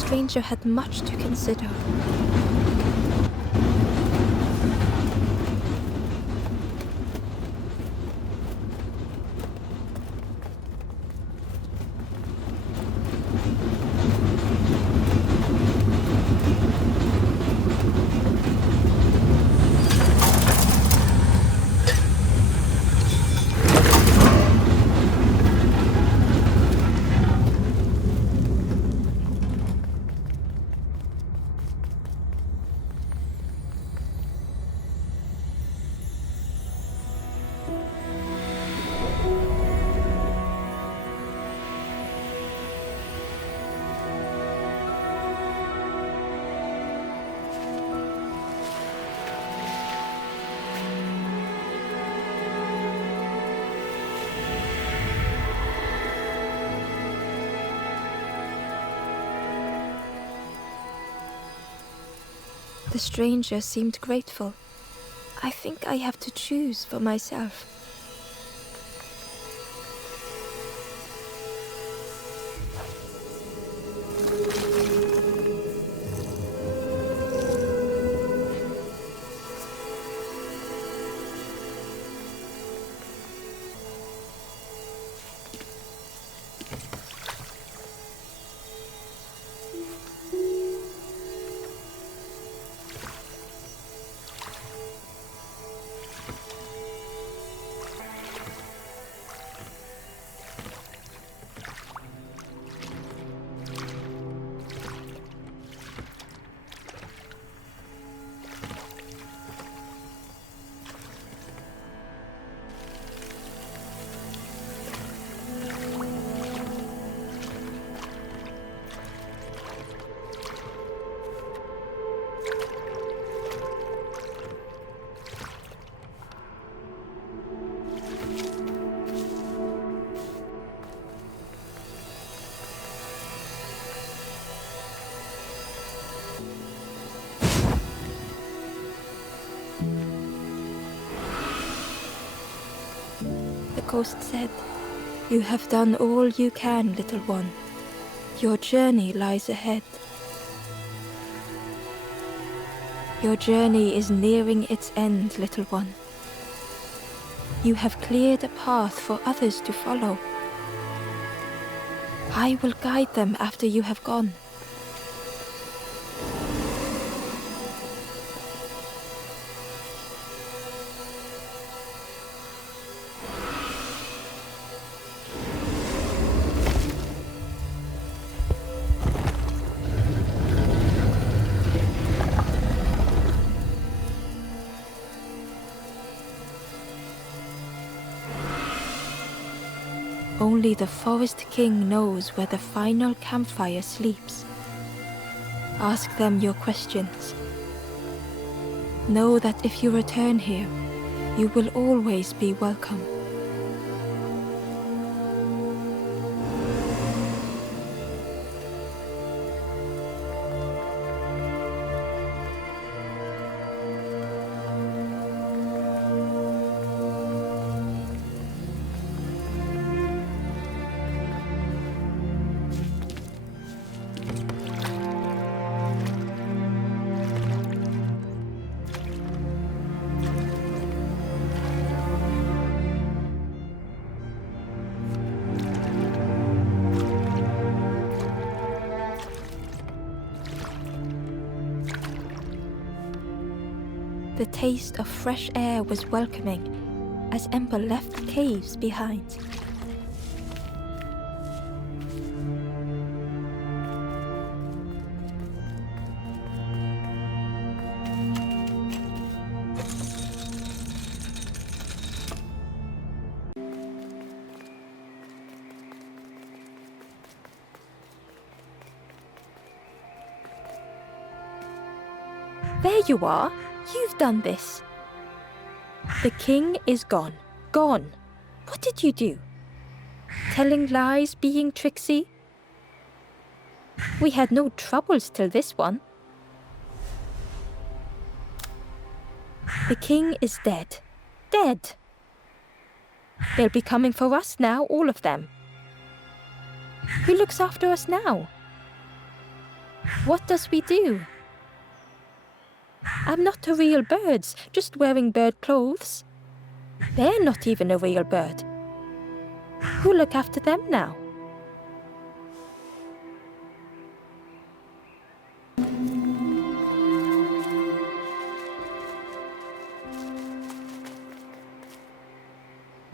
The stranger had much to consider. The stranger seemed grateful. I think I have to choose for myself. The ghost said, "You have done all you can, little one. Your journey lies ahead. Your journey is nearing its end, little one. You have cleared a path for others to follow. I will guide them after you have gone." Only the Forest King knows where the final campfire sleeps. Ask them your questions. Know that if you return here, you will always be welcome. The taste of fresh air was welcoming as Ember left the caves behind. There you are! You've done this. The king is gone. Gone. What did you do? Telling lies, being tricksy? We had no troubles till this one. The king is dead. Dead. They'll be coming for us now, all of them. Who looks after us now? What does we do? I'm not a real bird, just wearing bird clothes. They're not even a real bird. Who'll look after them now?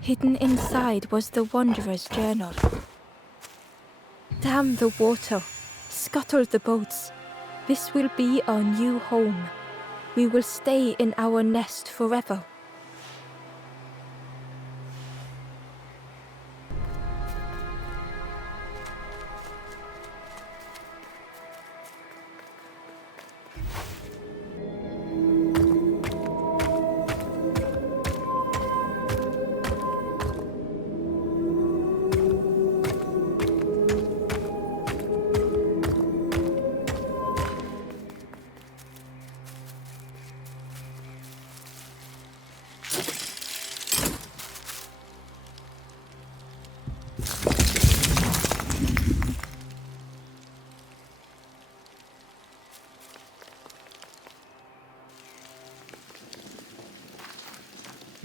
Hidden inside was the Wanderer's journal. Damn the water, scuttle the boats. This will be our new home. We will stay in our nest forever.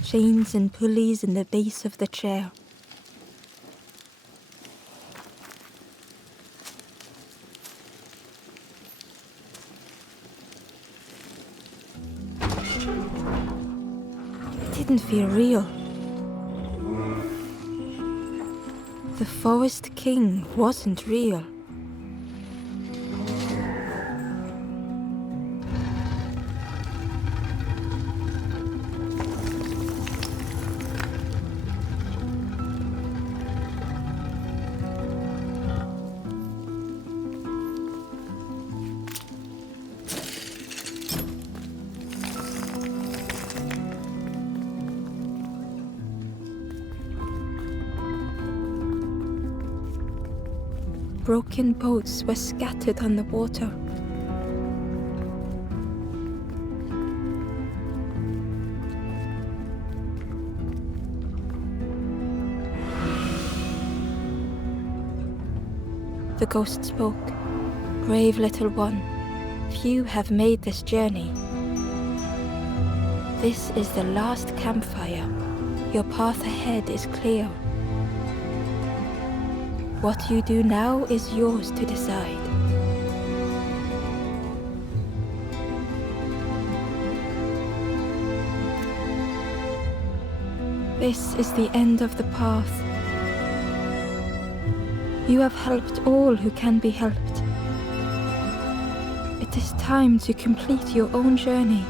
Chains and pulleys in the base of the chair. It didn't feel real. The Forest King wasn't real. Broken boats were scattered on the water. The ghost spoke. Brave little one, few have made this journey. This is the last campfire. Your path ahead is clear. What you do now is yours to decide. This is the end of the path. You have helped all who can be helped. It is time to complete your own journey.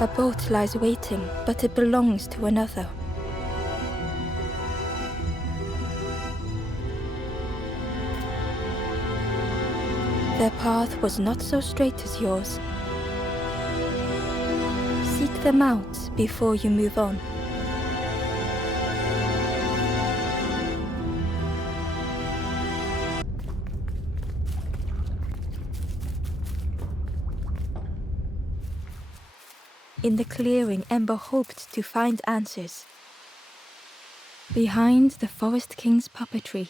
A boat lies waiting, but it belongs to another. Their path was not so straight as yours. Seek them out before you move on. In the clearing, Ember hoped to find answers. Behind the Forest King's puppetry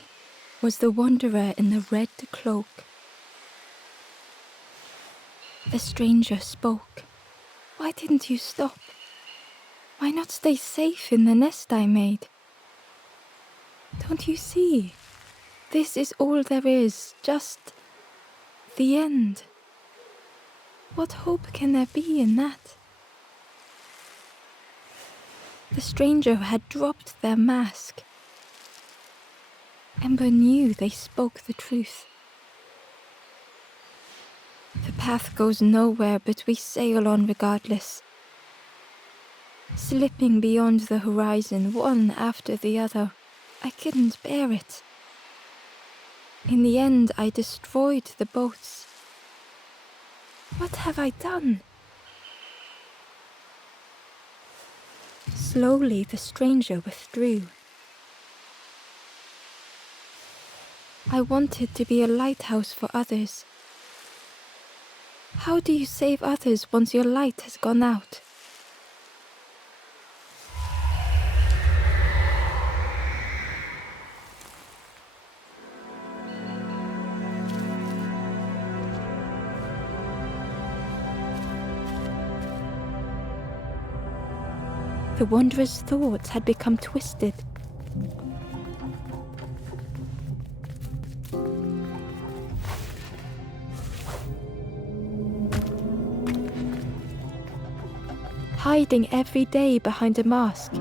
was the wanderer in the red cloak. The stranger spoke. Why didn't you stop? Why not stay safe in the nest I made? Don't you see? This is all there is, just the end. What hope can there be in that? The stranger had dropped their mask. Ember knew they spoke the truth. The path goes nowhere, but we sail on regardless. Slipping beyond the horizon, one after the other. I couldn't bear it. In the end, I destroyed the boats. What have I done? Slowly, the stranger withdrew. I wanted to be a lighthouse for others. How do you save others once your light has gone out? The wanderer's thoughts had become twisted. Hiding every day behind a mask.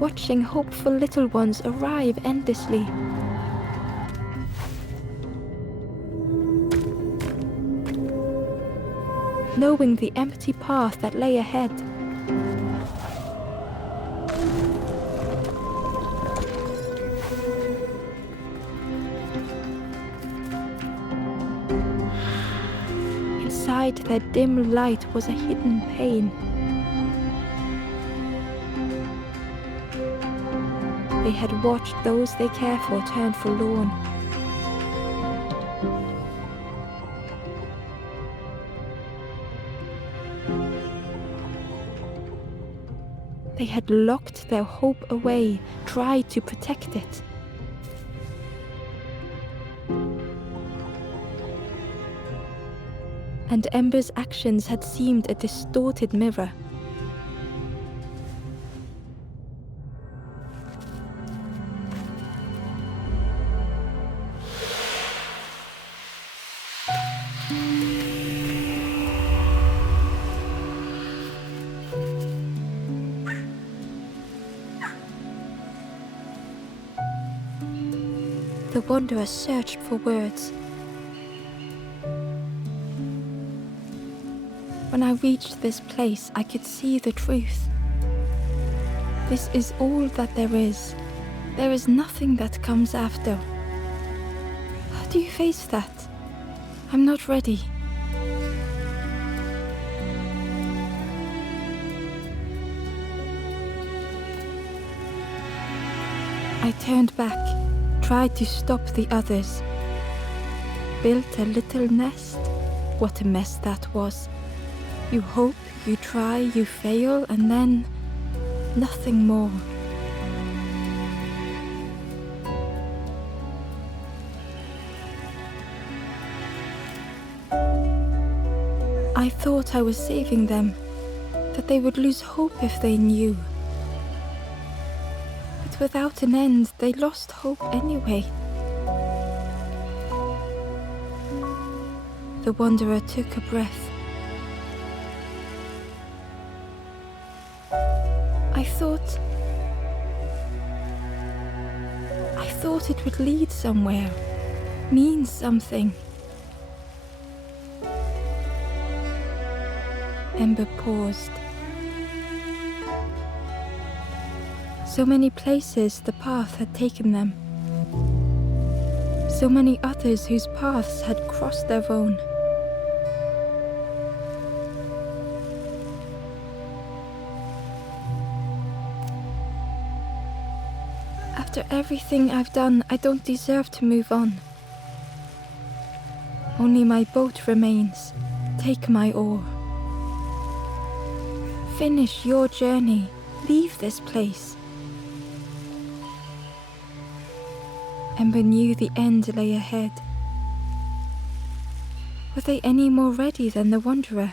Watching hopeful little ones arrive endlessly. Knowing the empty path that lay ahead. Inside their dim light was a hidden pain. They had watched those they care for turn forlorn. They had locked their hope away, tried to protect it. And Ember's actions had seemed a distorted mirror. The wanderer searched for words. When I reached this place, I could see the truth. This is all that there is. There is nothing that comes after. How do you face that? I'm not ready. I turned back. Tried to stop the others. Built a little nest. What a mess that was. You hope, you try, you fail, and then nothing more. I thought I was saving them, that they would lose hope if they knew. Without an end, they lost hope anyway. The wanderer took a breath. I thought thought it would lead somewhere, mean something. Ember paused. So many places the path had taken them. So many others whose paths had crossed their own. After everything I've done, I don't deserve to move on. Only my boat remains. Take my oar. Finish your journey. Leave this place. Ember knew the end lay ahead. Were they any more ready than the Wanderer?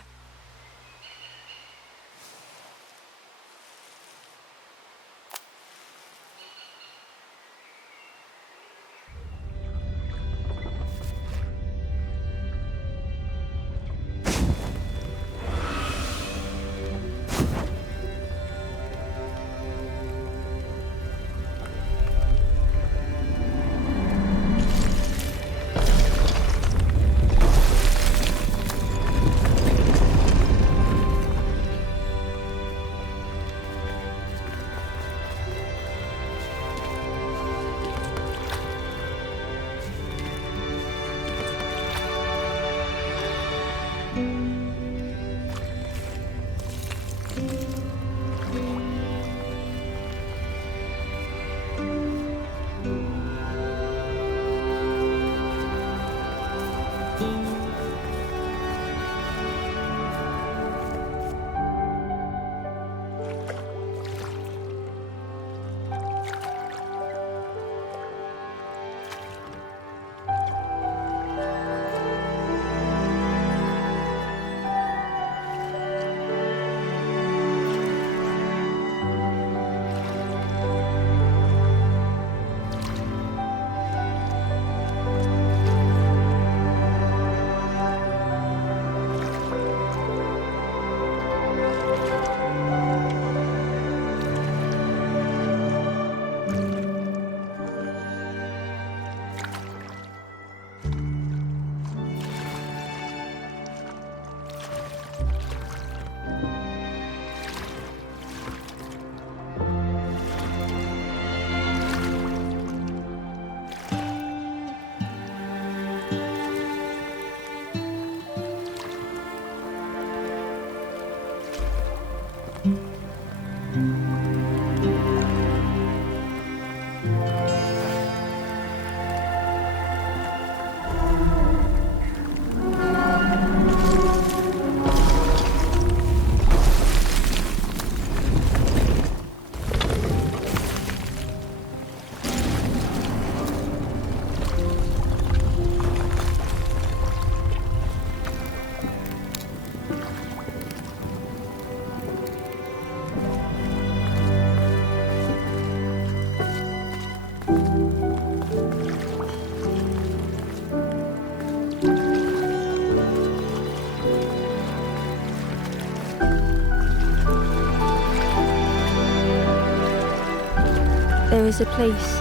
There is a place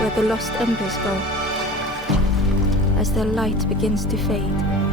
where the lost embers go as their light begins to fade.